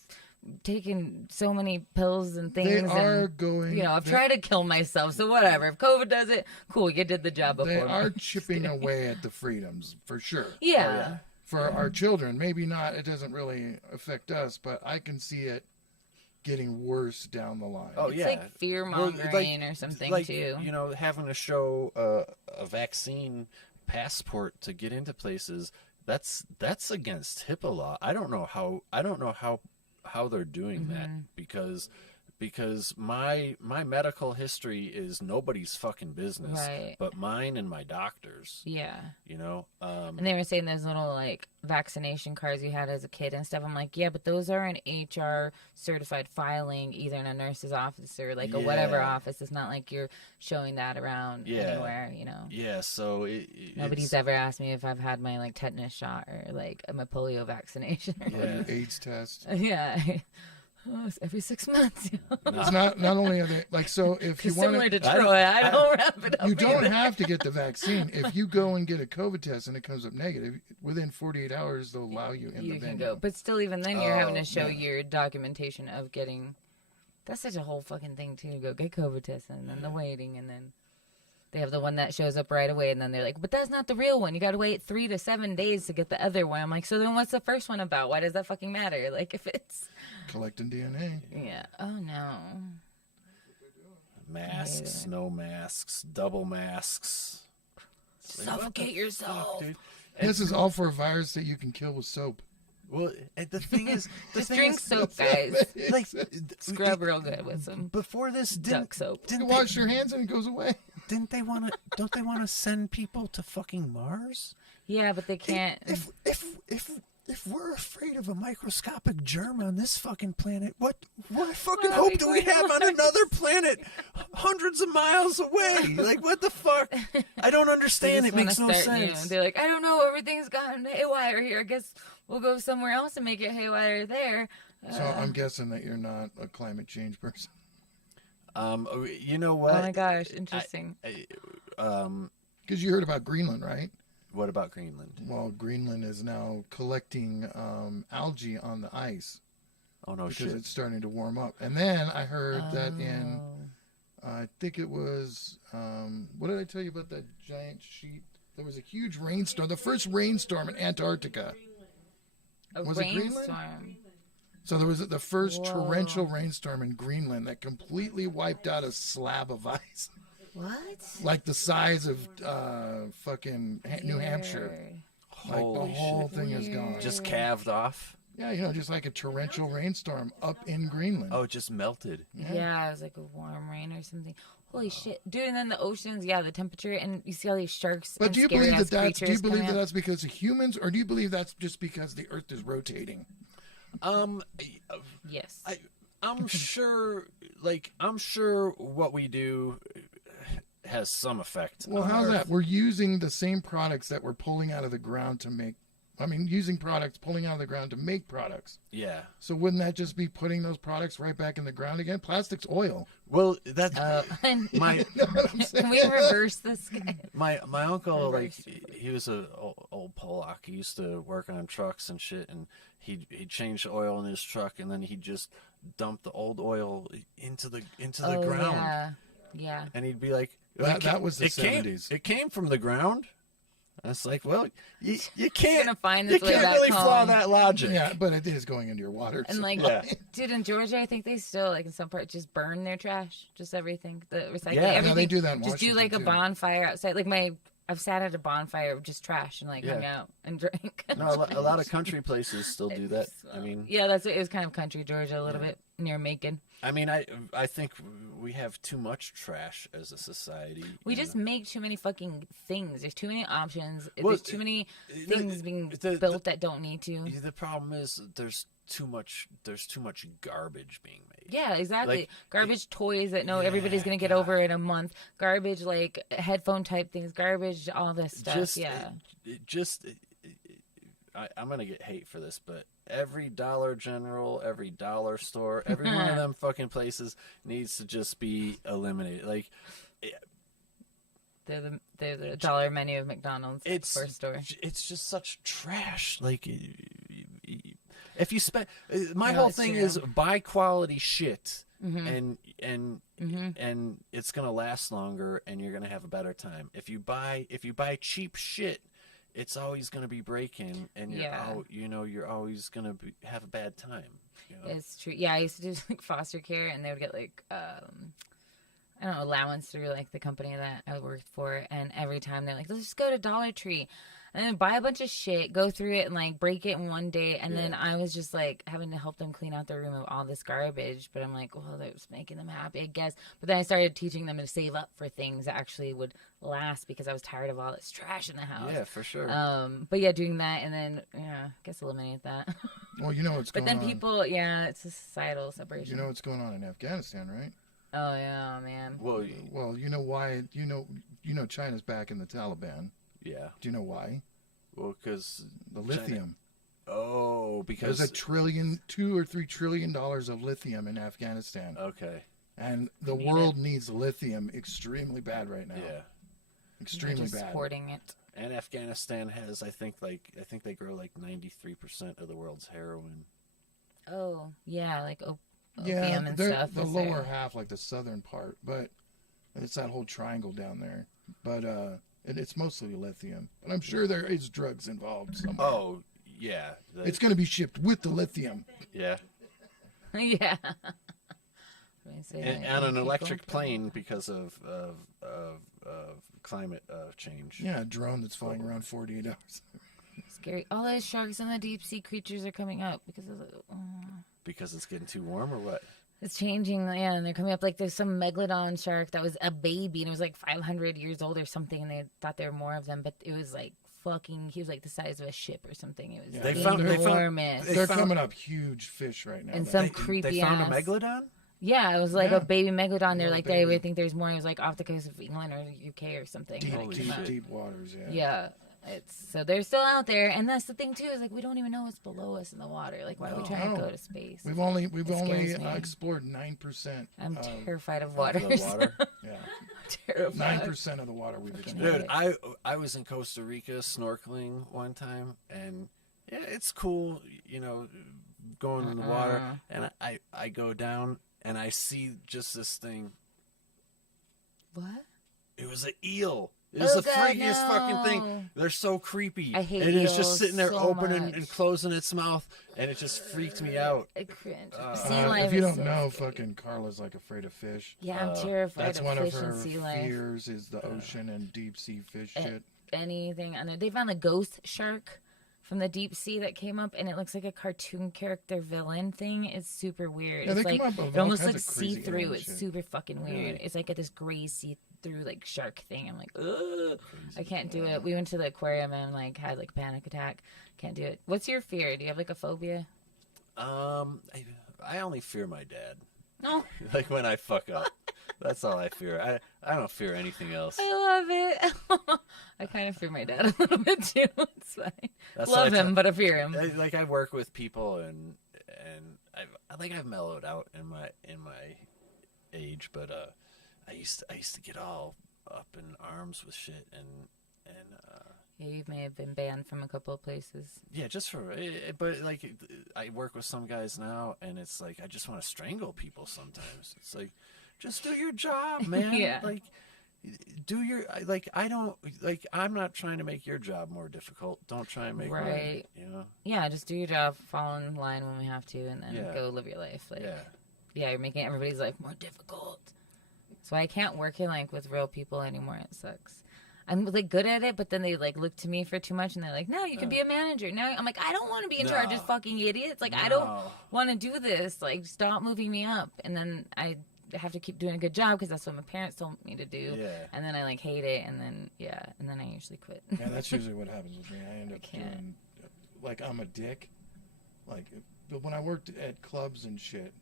taken so many pills and things. They are and, going. I've tried to kill myself. So whatever. If COVID does it, cool. You did the job before. They are chipping away at the freedoms for sure. Yeah. For our children, maybe not. It doesn't really affect us, but I can see it getting worse down the line. Oh It's yeah, like fear mongering or something too. Having to show a vaccine passport to get into places, that's against HIPAA law. I don't know how they're doing that because my medical history is nobody's fucking business, Right. but mine and my doctor's. Yeah. And And they were saying those little like vaccination cards you had as a kid and stuff. I'm like, yeah, but those are an HR certified filing, either in a nurse's office or like a whatever office. It's not like you're showing that around anywhere, Yeah, so nobody's ever asked me if I've had my like tetanus shot or like my polio vaccination. Or your AIDS test. Yeah. It's every 6 months. It's not only are they like, so if you want Similar to Troy, I don't wrap it up. you don't either. have to get the vaccine. If you go and get a COVID test and it comes up negative, within 48 hours they'll allow you in You the can venue. go, but still, even then, you're having to show yeah. your documentation of getting. That's such a whole fucking thing too. Go get COVID tested, and then the waiting, and then they have the one that shows up right away, and then they're like, "But that's not the real one. You got to wait 3 to 7 days to get the other one." I'm like, "So then, what's the first one about? Why does that fucking matter? Like, if it's Collecting DNA. yeah, oh no, masks, no masks, double masks. suffocate yourself. Dude. This is all for a virus that you can kill with soap. Well, and the thing is, Just drink soap, guys. like Scrub real good with some before this, duck soap. You didn't wash your hands and it goes away. Don't they want to send people to fucking Mars? Yeah, but they can't. If we're afraid of a microscopic germ on this fucking planet, what fucking What are hope we do we going have on another planet hundreds of miles away? Like, what the fuck? I don't They understand. just It makes no wanna start new. sense. They're like, I don't know, everything's gotten haywire here. I guess we'll go somewhere else and make it haywire there. So I'm guessing that you're not a climate change person. You know what? Oh my gosh, interesting. Because you heard about Greenland, right? What about Greenland? Well, Greenland is now collecting algae on the ice Oh no, because shit. it's starting to warm up. And then I heard that in, I think it was, what did I tell you about that giant sheet? There was a huge rainstorm, the first rainstorm in Antarctica. A was it Greenland? rainstorm. So there was the first Whoa. torrential rainstorm in Greenland that completely wiped out a slab of ice, What? like the size of fucking New Hampshire. Weird. Like the Holy whole shit. thing is gone. Just calved off. Yeah, just like a torrential rainstorm up in Greenland. Oh, it just melted. Yeah, it was like a warm rain or something. Holy shit, dude! And then the oceans, yeah, the temperature, and you see all these sharks. But and do you believe scary-ass that that's creatures coming up. because of humans, or do you believe that's just because the Earth is rotating? Yes. I'm sure. I'm sure what we do has some effect. Well, on how's Earth. that? We're using the same products that we're pulling out of the ground to make. Using products pulling out of the ground to make products. Yeah. So wouldn't that just be putting those products right back in the ground again? Plastic's oil. Well, that's my Can we reverse this guy? my uncle. Like, he was a old Polak. He used to work on trucks and shit, and he'd change the oil in his truck, and then he'd just dump the old oil into the ground. Yeah. And he'd be like, That was the it came- 70s. It came from the ground. And it's like, well, you can't. gonna find you its way can't back really flaw home. that logic. Yeah, but it is going into your water. And like, Yeah. dude, in Georgia, I think they still like in some part just burn their trash, just everything, the recycling, Yeah. everything. Yeah, they do that in Just do Washington, like a too. bonfire outside. Like I've sat at a bonfire of just trash and like hung Yeah. out and drank. No, a lot of country places still do that. I mean, Yeah, it was kind of country Georgia, a little bit near Macon. I think we have too much trash as a society. We you just know? make too many fucking things. There's too many options. Well, There's too many things being built that don't need to. The problem is there's too much garbage being made. Yeah, exactly. Like, garbage toys that everybody's gonna get God. over in a month. Garbage like headphone type things. Garbage, all this stuff. I'm gonna get hate for this, but every Dollar General, every dollar store, every one of them fucking places needs to just be eliminated. Like, They're the dollar menu of McDonald's first store. It's just such trash. Like, if you spend, my No, whole it's thing true. is buy quality shit, Mm-hmm. and it's gonna last longer, and you're gonna have a better time. If you buy cheap shit, it's always gonna be breaking, and you're always gonna have a bad time. You know? It's true. Yeah, I used to do like foster care, and they would get like I don't know, allowance through like the company that I worked for, and every time they're like, let's just go to Dollar Tree and then buy a bunch of shit, go through it and like break it in one day, and then I was just like having to help them clean out their room of all this garbage. But I'm like, well, that was making them happy, I guess. But then I started teaching them to save up for things that actually would last, because I was tired of all this trash in the house. Yeah, for sure. But yeah, doing that, and then I guess eliminate that. Well, you know what's But going then on. people, it's a societal separation. You know what's going on in Afghanistan, right? Oh yeah, man. Well, Well, you know why? You know China's back in the Taliban. yeah. Do you know why? Well, because The lithium. Oh, because There's $2 or $3 trillion of lithium in Afghanistan, okay, and the world needs lithium extremely bad right now. yeah. Extremely Just bad. hoarding it. And Afghanistan has, I think they grow like 93% of the world's heroin. Oh yeah, like Yeah, opium and they're stuff. the is lower there. half, like the southern part, but it's that whole triangle down there. But it's mostly lithium. But I'm sure there is drugs involved somewhere. Oh, yeah. It's going to be shipped with the lithium. yeah. Yeah. And on an electric plane because of climate change. Yeah, a drone that's flying around 48 hours. Scary. All those sharks and the deep sea creatures are coming up because of Because it's getting too warm, or what? it's changing. Yeah, and they're coming up. Like there's some megalodon shark that was a baby and it was like 500 years old or something, and they thought there were more of them, but it was like fucking. He was like the size of a ship or something. It was Yeah, They found- enormous. they They're found- coming up huge fish right now. And though. some creepy They found ass. a megalodon? Yeah, it was like Yeah. a baby megalodon. They're Little like, baby. I think there's more. It was like off the coast of England or UK or something. deep, when it Holy came deep, out. deep waters. Yeah. Yeah, so they're still out there, and that's the thing too. Is like we don't even know what's below us in the water. Like why are we trying to No. go to space? We've only scares me. explored 9%. I'm of terrified of Of water. the water? Yeah, Terrified. 9% of the water we've explored. Dude, I was in Costa Rica snorkeling one time, and yeah, it's cool, going in the water, and I go down and I see just this thing. What? It was an eel. It's Oh, the God, freakiest fucking no. thing. They're so creepy. I hate and it's just eels sitting there so opening much. and closing its mouth, and it just freaked me out. I cringe. Sea life If you is don't so know, scary. fucking Carla's like afraid of fish. Yeah, I'm terrified That's of one of fish her and sea life. fears is the ocean and deep sea fish shit. Anything on there. They found the ghost shark from the deep sea that came up, and it looks like a cartoon character villain thing. It's super weird. Yeah, It's they like come up with it all almost kinds looks of crazy see-through. alien It's shit. super fucking weird. Really? It's like this gray see-through like shark thing. I'm like, ugh, I can't do it. We went to the aquarium and like had like a panic attack. Can't do it. What's your fear? Do you have like a phobia? I only fear my dad. No, Like when I fuck up. That's all I fear. I don't fear anything else. I love it. I kind of fear my dad a little bit too. It's fine. That's Love why I him, but I fear him. I work with people and I've mellowed out in my age, but I used to get all up in arms with shit and Yeah, you may have been banned from a couple of places. yeah, just for but like I work with some guys now and it's like I just want to strangle people sometimes. It's like just do your job, man. Yeah. Like do your like I don't like I'm not trying to make your job more difficult. Don't try and make mine, Right. you know? Yeah, just do your job, fall in line when we have to, and then Yeah. go live your life. Like, Yeah. yeah, you're making everybody's life more difficult. So I can't work in like with real people anymore. It sucks. I'm like good at it, but then they like look to me for too much, and they're like, "No, you can be a manager." Now I'm like, I don't want to be in charge of No. fucking idiots. Like I don't No. want to do this. Like stop moving me up, and then I have to keep doing a good job because that's what my parents told me to do. Yeah. And then I like hate it, and then and then I usually quit. Yeah, that's usually what happens with me. I end up can't. doing, like, I'm a dick. Like, but when I worked at clubs and shit,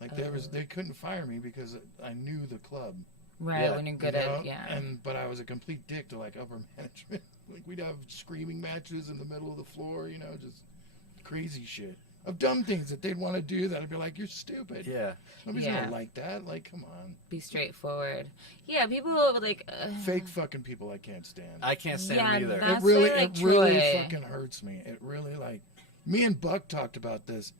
like they couldn't fire me because I knew the club. Right, Yeah, when you're good you know? at yeah. But I was a complete dick to like upper management. Like we'd have screaming matches in the middle of the floor, you know, just crazy shit of dumb things that they'd want to do. That I'd be like, "You're stupid." Yeah. Nobody's Yeah. gonna like that. Like, come on. Be straightforward. Yeah, people will like. Fake fucking people I can't stand. I can't stand Yeah, them either. that's It really, why, like, it really Troy. fucking hurts me. It really like me and Buck talked about this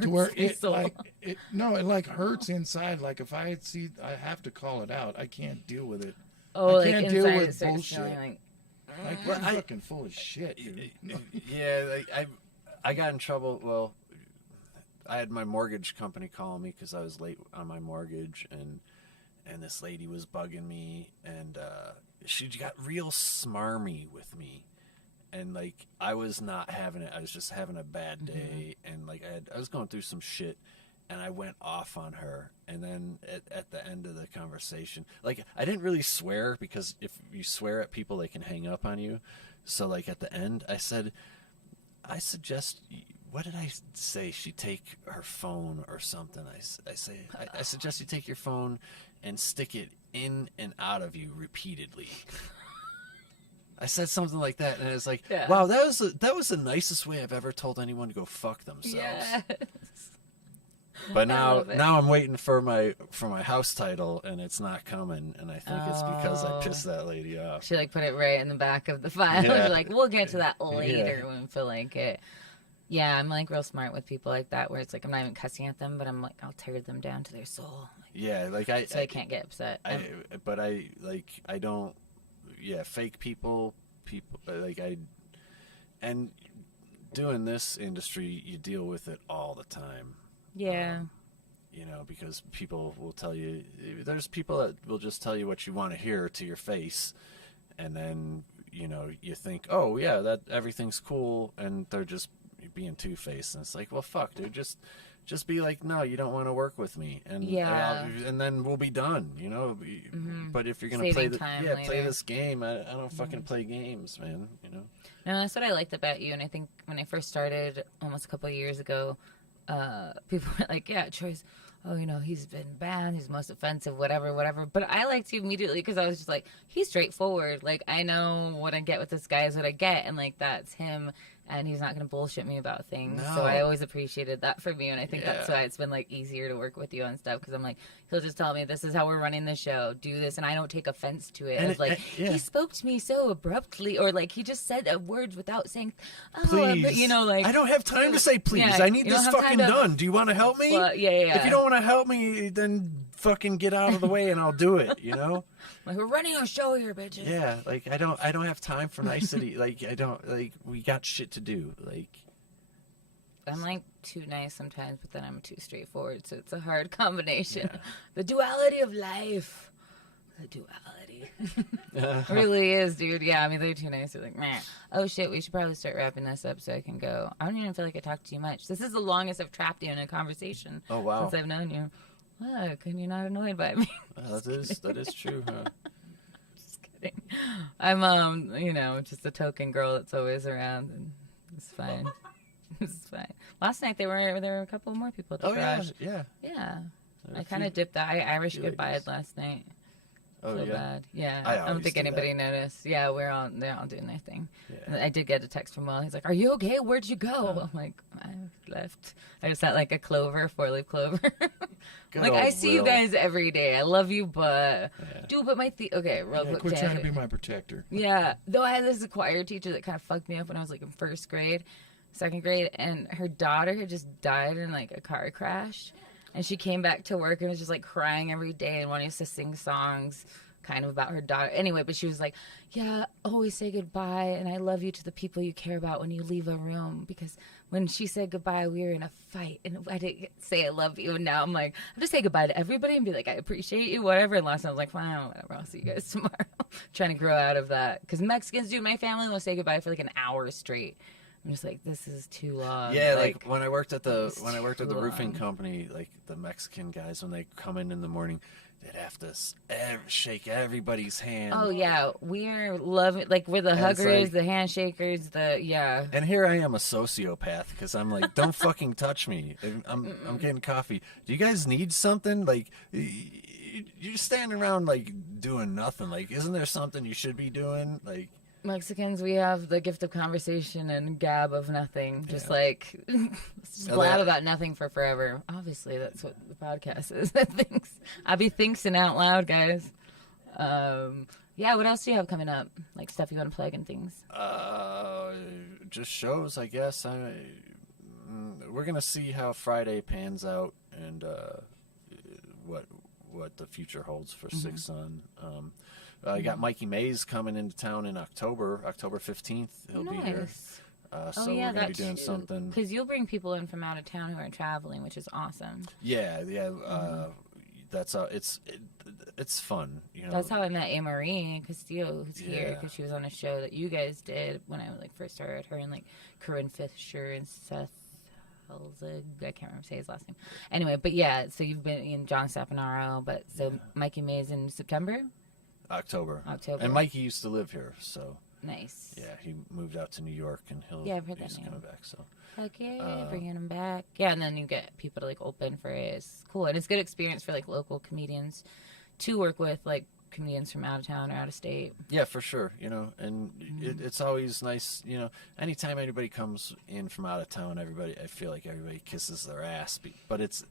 to where my it soul. like it like hurts inside. Like if I have to call it out. I can't deal with it. Oh, I like can't deal inside with it starts bullshit. feeling like. Like Well, you're I- fucking full of shit, dude. Yeah, like I got in trouble. Well, I had my mortgage company call me because I was late on my mortgage, and this lady was bugging me, and she got real smarmy with me, and like I was not having it. I was just having a bad day, and like I was going through some shit. And I went off on her, and then at the end of the conversation, like I didn't really swear because if you swear at people, they can hang up on you. So like at the end, I said, I suggest. What did I say? She take her phone or something. I suggest you take your phone and stick it in and out of you repeatedly. I said something like that, and it's like, Yeah. wow, that was the nicest way I've ever told anyone to go fuck themselves. Yes. But now love it. I'm waiting for my house title, and it's not coming, and I think it's because I pissed that lady off. She like put it right in the back of the file. Yeah. She's like, we'll get to that later when we feel like it. Yeah, I'm like real smart with people like that, where it's like I'm not even cussing at them, but I'm like I'll tear them down to their soul, Yeah, like so I can't get upset. I don't. Yeah, fake people like and doing this industry, you deal with it all the time. Yeah. You know, because people will tell you, there's people that will just tell you what you want to hear to your face, and then you know you think, oh yeah, that everything's cool, and they're just being two-faced, and it's like, well, fuck, dude, just be like, no, you don't want to work with me, and Yeah. and then we'll be done, you know. But if you're gonna Saving play time play later. this game, I don't fucking play games, man. You know. No, that's what I liked about you. And I think when I first started almost a couple of years ago, people were like, yeah, Troy's, oh, you know, he's been banned, he's most offensive, whatever. But I liked you immediately because I was just like, he's straightforward. Like, I know what I get with this guy is what I get. And, like, that's him. And he's not going to bullshit me about things. No. So I always appreciated that from you. And I think that's Yeah. why it's been, like, easier to work with you on stuff. Because I'm like, he'll just tell me, this is how we're running the show. Do this. And I don't take offense to it. And It's like, yeah. he spoke to me so abruptly. Or, like, he just said words without saying, oh, Please, you know, like. I don't have time to say please. Yeah, I need you don't this have fucking time to- done. Do you want to help me? Well, yeah. If you don't want to help me, then fucking get out of the way and I'll do it, you know? Like, we're running a show here, bitches. Yeah, like I don't have time for nicety. Like I don't we got shit to do. Like I'm like too nice sometimes, but then I'm too straightforward, so it's a hard combination. Yeah. The duality of life. The duality. It really is, dude. Yeah, I mean, they're too nice. They're like, meh. Oh, shit, we should probably start wrapping this up so I can go. I don't even feel like I talked too much. This is the longest I've trapped you in a conversation. Oh, wow. Since I've known you. Look, and you're not annoyed by me. That is true, huh? Just kidding. I'm, just a token girl that's always around, and it's fine. It's fine. Last night there were a couple more people at the garage. Yeah. I kind of dipped out. I Irish goodbye last night. Oh, so yeah. bad. Yeah. I don't think anybody noticed. Yeah, they're all doing their thing. Yeah. I did get a text from Will. He's like, "Are you okay? Where'd you go?" I'm like, "I left. I just had like a clover, 4-leaf clover." Like, I see you guys every day. I love you, but dude, but okay, real quick. Quit trying to be my protector. Yeah. Though I had this choir teacher that kind of fucked me up when I was like in first grade, second grade, and her daughter had just died in like a car crash. And she came back to work and was just like crying every day and wanting us to sing songs kind of about her daughter. Anyway, but she was like, yeah, always say goodbye. And I love you to the people you care about when you leave a room. Because when she said goodbye, we were in a fight. And I didn't say I love you. And now I'm like, I'm just say goodbye to everybody and be like, I appreciate you, whatever. And last time I was like, fine, whatever. I'll see you guys tomorrow. Trying to grow out of that. Because Mexicans do. My family will say goodbye for like an hour straight. I'm just like, this is too long. Yeah, like when I worked at the roofing company, like the Mexican guys, when they come in the morning, they'd have to shake everybody's hand. Oh yeah, we're loving, like we're the huggers, like, the handshakers, And here I am, a sociopath, because I'm like, don't fucking touch me. I'm getting coffee. Do you guys need something? Like, you're standing around like doing nothing. Like, isn't there something you should be doing? Like. Mexicans, we have the gift of conversation and gab of nothing. Just like, let's just blab about nothing for forever. Obviously, that's what the podcast is. I'll be thinking out loud, guys. Yeah, what else do you have coming up? Like stuff you want to plug and things? Just shows, I guess. We're going to see how Friday pans out and what the future holds for Six Sun. I got Mikey Mays coming into town in October 15th. He'll be here. So we're going to be doing something. Because you'll bring people in from out of town who are traveling, which is awesome. Yeah. That's it's fun. You know? That's how I met Marie Castillo, who's here, because she was on a show that you guys did when I like first started. Her and like Corinne Fisher and Seth Helzig. I can't remember say his last name. Anyway, but yeah, so you've been in John Stapanaro, but so Mikey Mays in September. October. And Mikey used to live here, so nice. Yeah, he moved out to New York, and I've heard that name. Coming back. So heck yeah, bringing him back. Yeah, and then you get people to like open for it. It's cool, and it's good experience for like local comedians to work with like comedians from out of town or out of state. Yeah, for sure. You know, and it's always nice. You know, anytime anybody comes in from out of town, I feel like everybody kisses their ass, but it's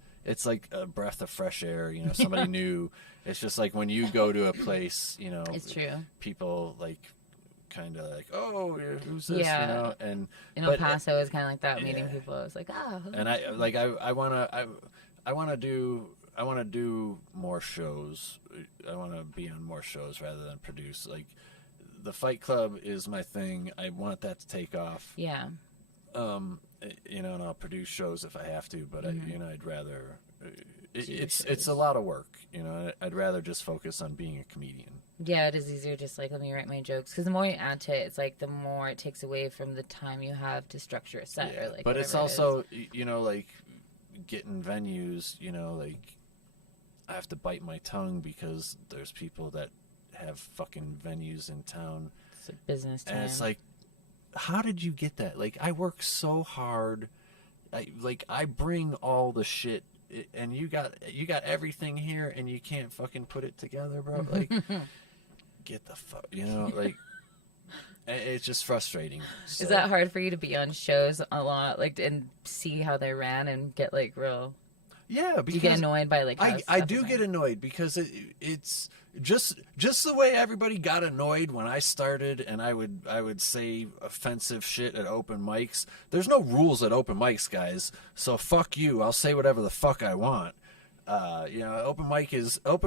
like a breath of fresh air, you know, somebody new. It's just like when you go to a place, you know, it's true. People like kind of like, oh, who's this? Yeah. You know, and in El Paso is kind of like that, meeting people. It's like, oh. And I want to do more shows. I want to be on more shows rather than produce. Like, the Fight Club is my thing. I want that to take off. Yeah. You know, and I'll produce shows if I have to, but I'd rather. It's a lot of work, you know. I'd rather just focus on being a comedian. Yeah, it is easier just like let me write my jokes, because the more you add to it, it's like the more it takes away from the time you have to structure a set. Yeah, or like. But it's also you know, like getting venues. You know, like I have to bite my tongue because there's people that have fucking venues in town. It's a business time. And it's like, how did you get that? Like, I work so hard. I bring all the shit, and you got everything here, and you can't fucking put it together, bro. Like, get the fuck, you know, like, it's just frustrating. So. Is that hard for you to be on shows a lot, like, and see how they ran and get like real? Yeah, because you get annoyed by like. I do get annoyed because it's just the way everybody got annoyed when I started, and I would say offensive shit at open mics. There's no rules at open mics, guys. So fuck you. I'll say whatever the fuck I want. Open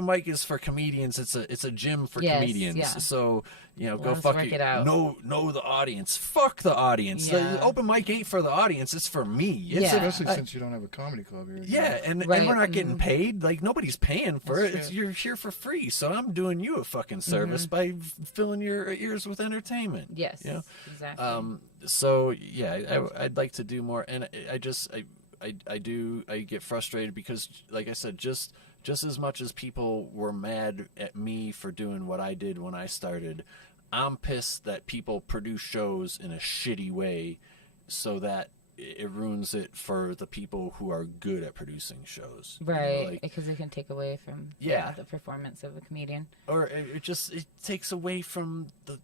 mic is for comedians. It's a gym for Yes, comedians. yeah. So go Let us fuck work it. it out. Know the audience. Fuck the audience. Yeah. The open mic ain't for the audience. It's for me. It's Yeah. Especially since you don't have a comedy club here. yeah, and Right. we're not getting paid. Like nobody's paying for That's it. true. You're here for free. So I'm doing you a fucking service by filling your ears with entertainment. Yes. You know? Exactly. So yeah, I'd like to do more, and I get frustrated because, like I said, just as much as people were mad at me for doing what I did when I started, I'm pissed that people produce shows in a shitty way, so that it ruins it for the people who are good at producing shows. Right, because it can take away from the performance of a comedian. Or it takes away from the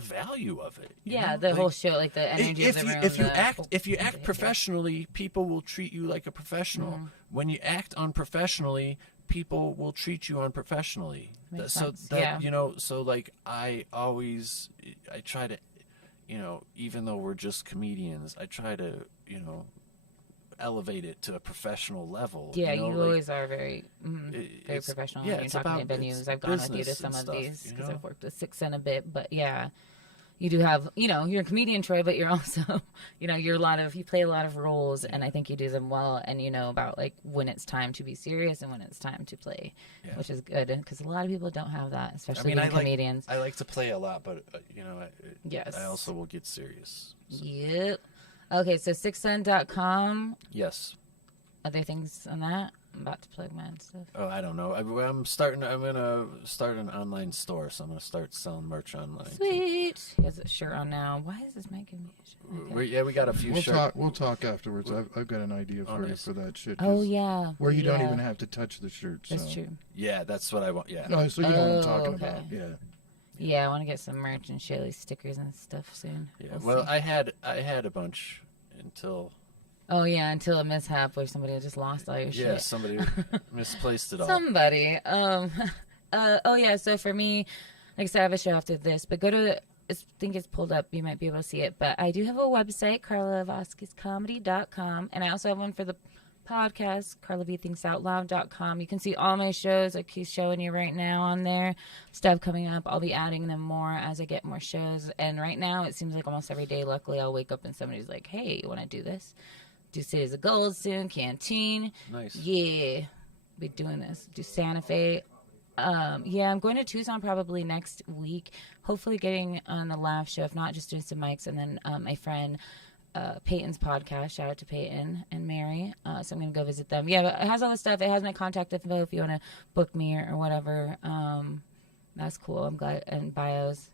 value of it. The whole show, like the energy of the room. If you act professionally, people will treat you like a professional. Mm-hmm. When you act unprofessionally, people will treat you unprofessionally. Makes So sense, that yeah. so like I try to, even though we're just comedians, I try to elevate it to a professional level. Yeah, you always are very professional when you're it's talking about- at venues. it's I've gone with you to business some and of stuff, these because you know? I've worked with Six and a bit. But yeah, you do have, you're a comedian, Troy, but you're also, you play a lot of roles, and I think you do them well, and you know about like when it's time to be serious and when it's time to play, which is good because a lot of people don't have that, especially being comedians. I like to play a lot, but Yes. I also will get serious. So. Yep. Okay, so sixsun.com. Yes. Other things on that? I'm about to plug mine stuff. Oh, I don't know. I'm gonna start an online store, so I'm gonna start selling merch online. Sweet. He has a shirt on now. Why is this making me? Okay. We got a few. We'll talk afterwards. I've got an idea for that shit. Oh yeah. Where you don't Yeah. even have to touch the shirt. So. That's true. Yeah, that's what I want. Yeah. No, so you know what I'm talking okay. about. Yeah. Yeah, I want to get some merch and Shaylee stickers and stuff soon. Yeah. We'll Well, see. I had a bunch until. Oh yeah, until a mishap where somebody just lost all your shit. Yeah, somebody misplaced it all. Somebody. Oh yeah. So for me, like I said, I have a show after this, but go to. I think it's pulled up. You might be able to see it. But I do have a website, carlavthinksoutloud.com, and I also have one for the podcast, carlavthinksoutloud.com. You can see all my shows, like he's showing you right now on there. Stuff coming up. I'll be adding them more as I get more shows. And right now, it seems like almost every day, luckily, I'll wake up and somebody's like, "Hey, you want to do this? Do Cities of Gold soon, Canteen." Nice. Yeah, be doing this. Do Santa Fe. Yeah, I'm going to Tucson probably next week. Hopefully getting on the live show. If not, just doing some mics. And then my friend Peyton's podcast. Shout out to Peyton and Mary. So I'm going to go visit them. Yeah, but it has all the stuff. It has my contact info if you want to book me or whatever. That's cool. I'm glad. And bios,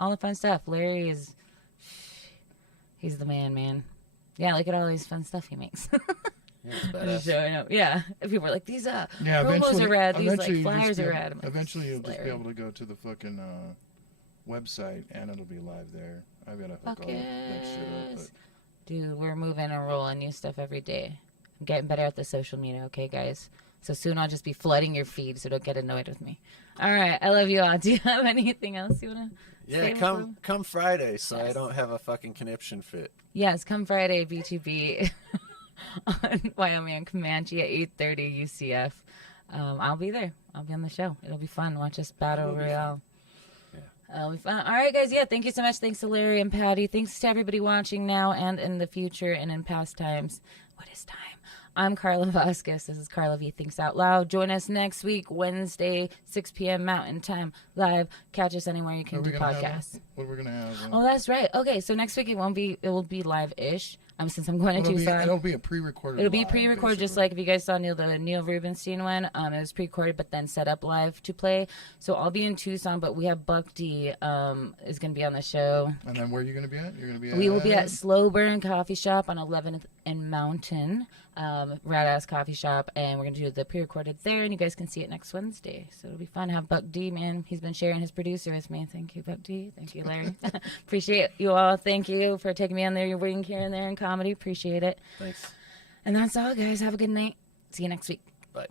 all the fun stuff. Larry he's the man. Yeah, look at all these fun stuff he makes. Yeah, it's badass. Showing up. Yeah. And people are like, these promos eventually- are rad. These eventually like you'll just flyers be are able- rad. I'm like, Eventually you'll "This just is be Larry." able to go to the fucking website and it'll be live there. I've got to hook Fuck all that shit up. yes. Dude, we're moving and rolling new stuff every day. I'm getting better at the social media, okay, guys? So soon I'll just be flooding your feed, so don't get annoyed with me. All right, I love you all. Do you have anything else you want to say? Yeah, come Friday, so I Yes. don't have a fucking conniption fit. Yes, come Friday, B2B on Wyoming and Comanche at 8:30 UCF. I'll be there. I'll be on the show. It'll be fun. Watch us battle royale. It'll be fun. All right, guys. Yeah, thank you so much. Thanks to Larry and Patty. Thanks to everybody watching now and in the future and in past times. What is time? I'm Carla Vasquez. This is Carla V Thinks Out Loud. Join us next week, Wednesday, 6 p.m. Mountain Time, live. Catch us anywhere you can do podcasts. What we're gonna have? Oh, that's right. Okay, so next week it will be live-ish. Since I'm going to Tucson. It'll be a pre-recorded. It'll be live, pre-recorded, just basically. like if you guys saw the Neil Rubenstein one. It was pre-recorded, but then set up live to play. So I'll be in Tucson, but we have Buck D is going to be on the show. And then where are you going to be at? You're going to be. We will be at Slow Burn Coffee Shop on 11th and Mountain, rad ass coffee shop, and we're going to do the pre-recorded there, and you guys can see it next Wednesday. So it'll be fun. Have Buck D, man. He's been sharing his producer with me. Thank you, Buck D. Thank you, Larry. Appreciate you all. Thank you for taking me on there. Your wing here and there in comedy. Appreciate it. Thanks. And that's all, guys. Have a good night. See you next week. Bye.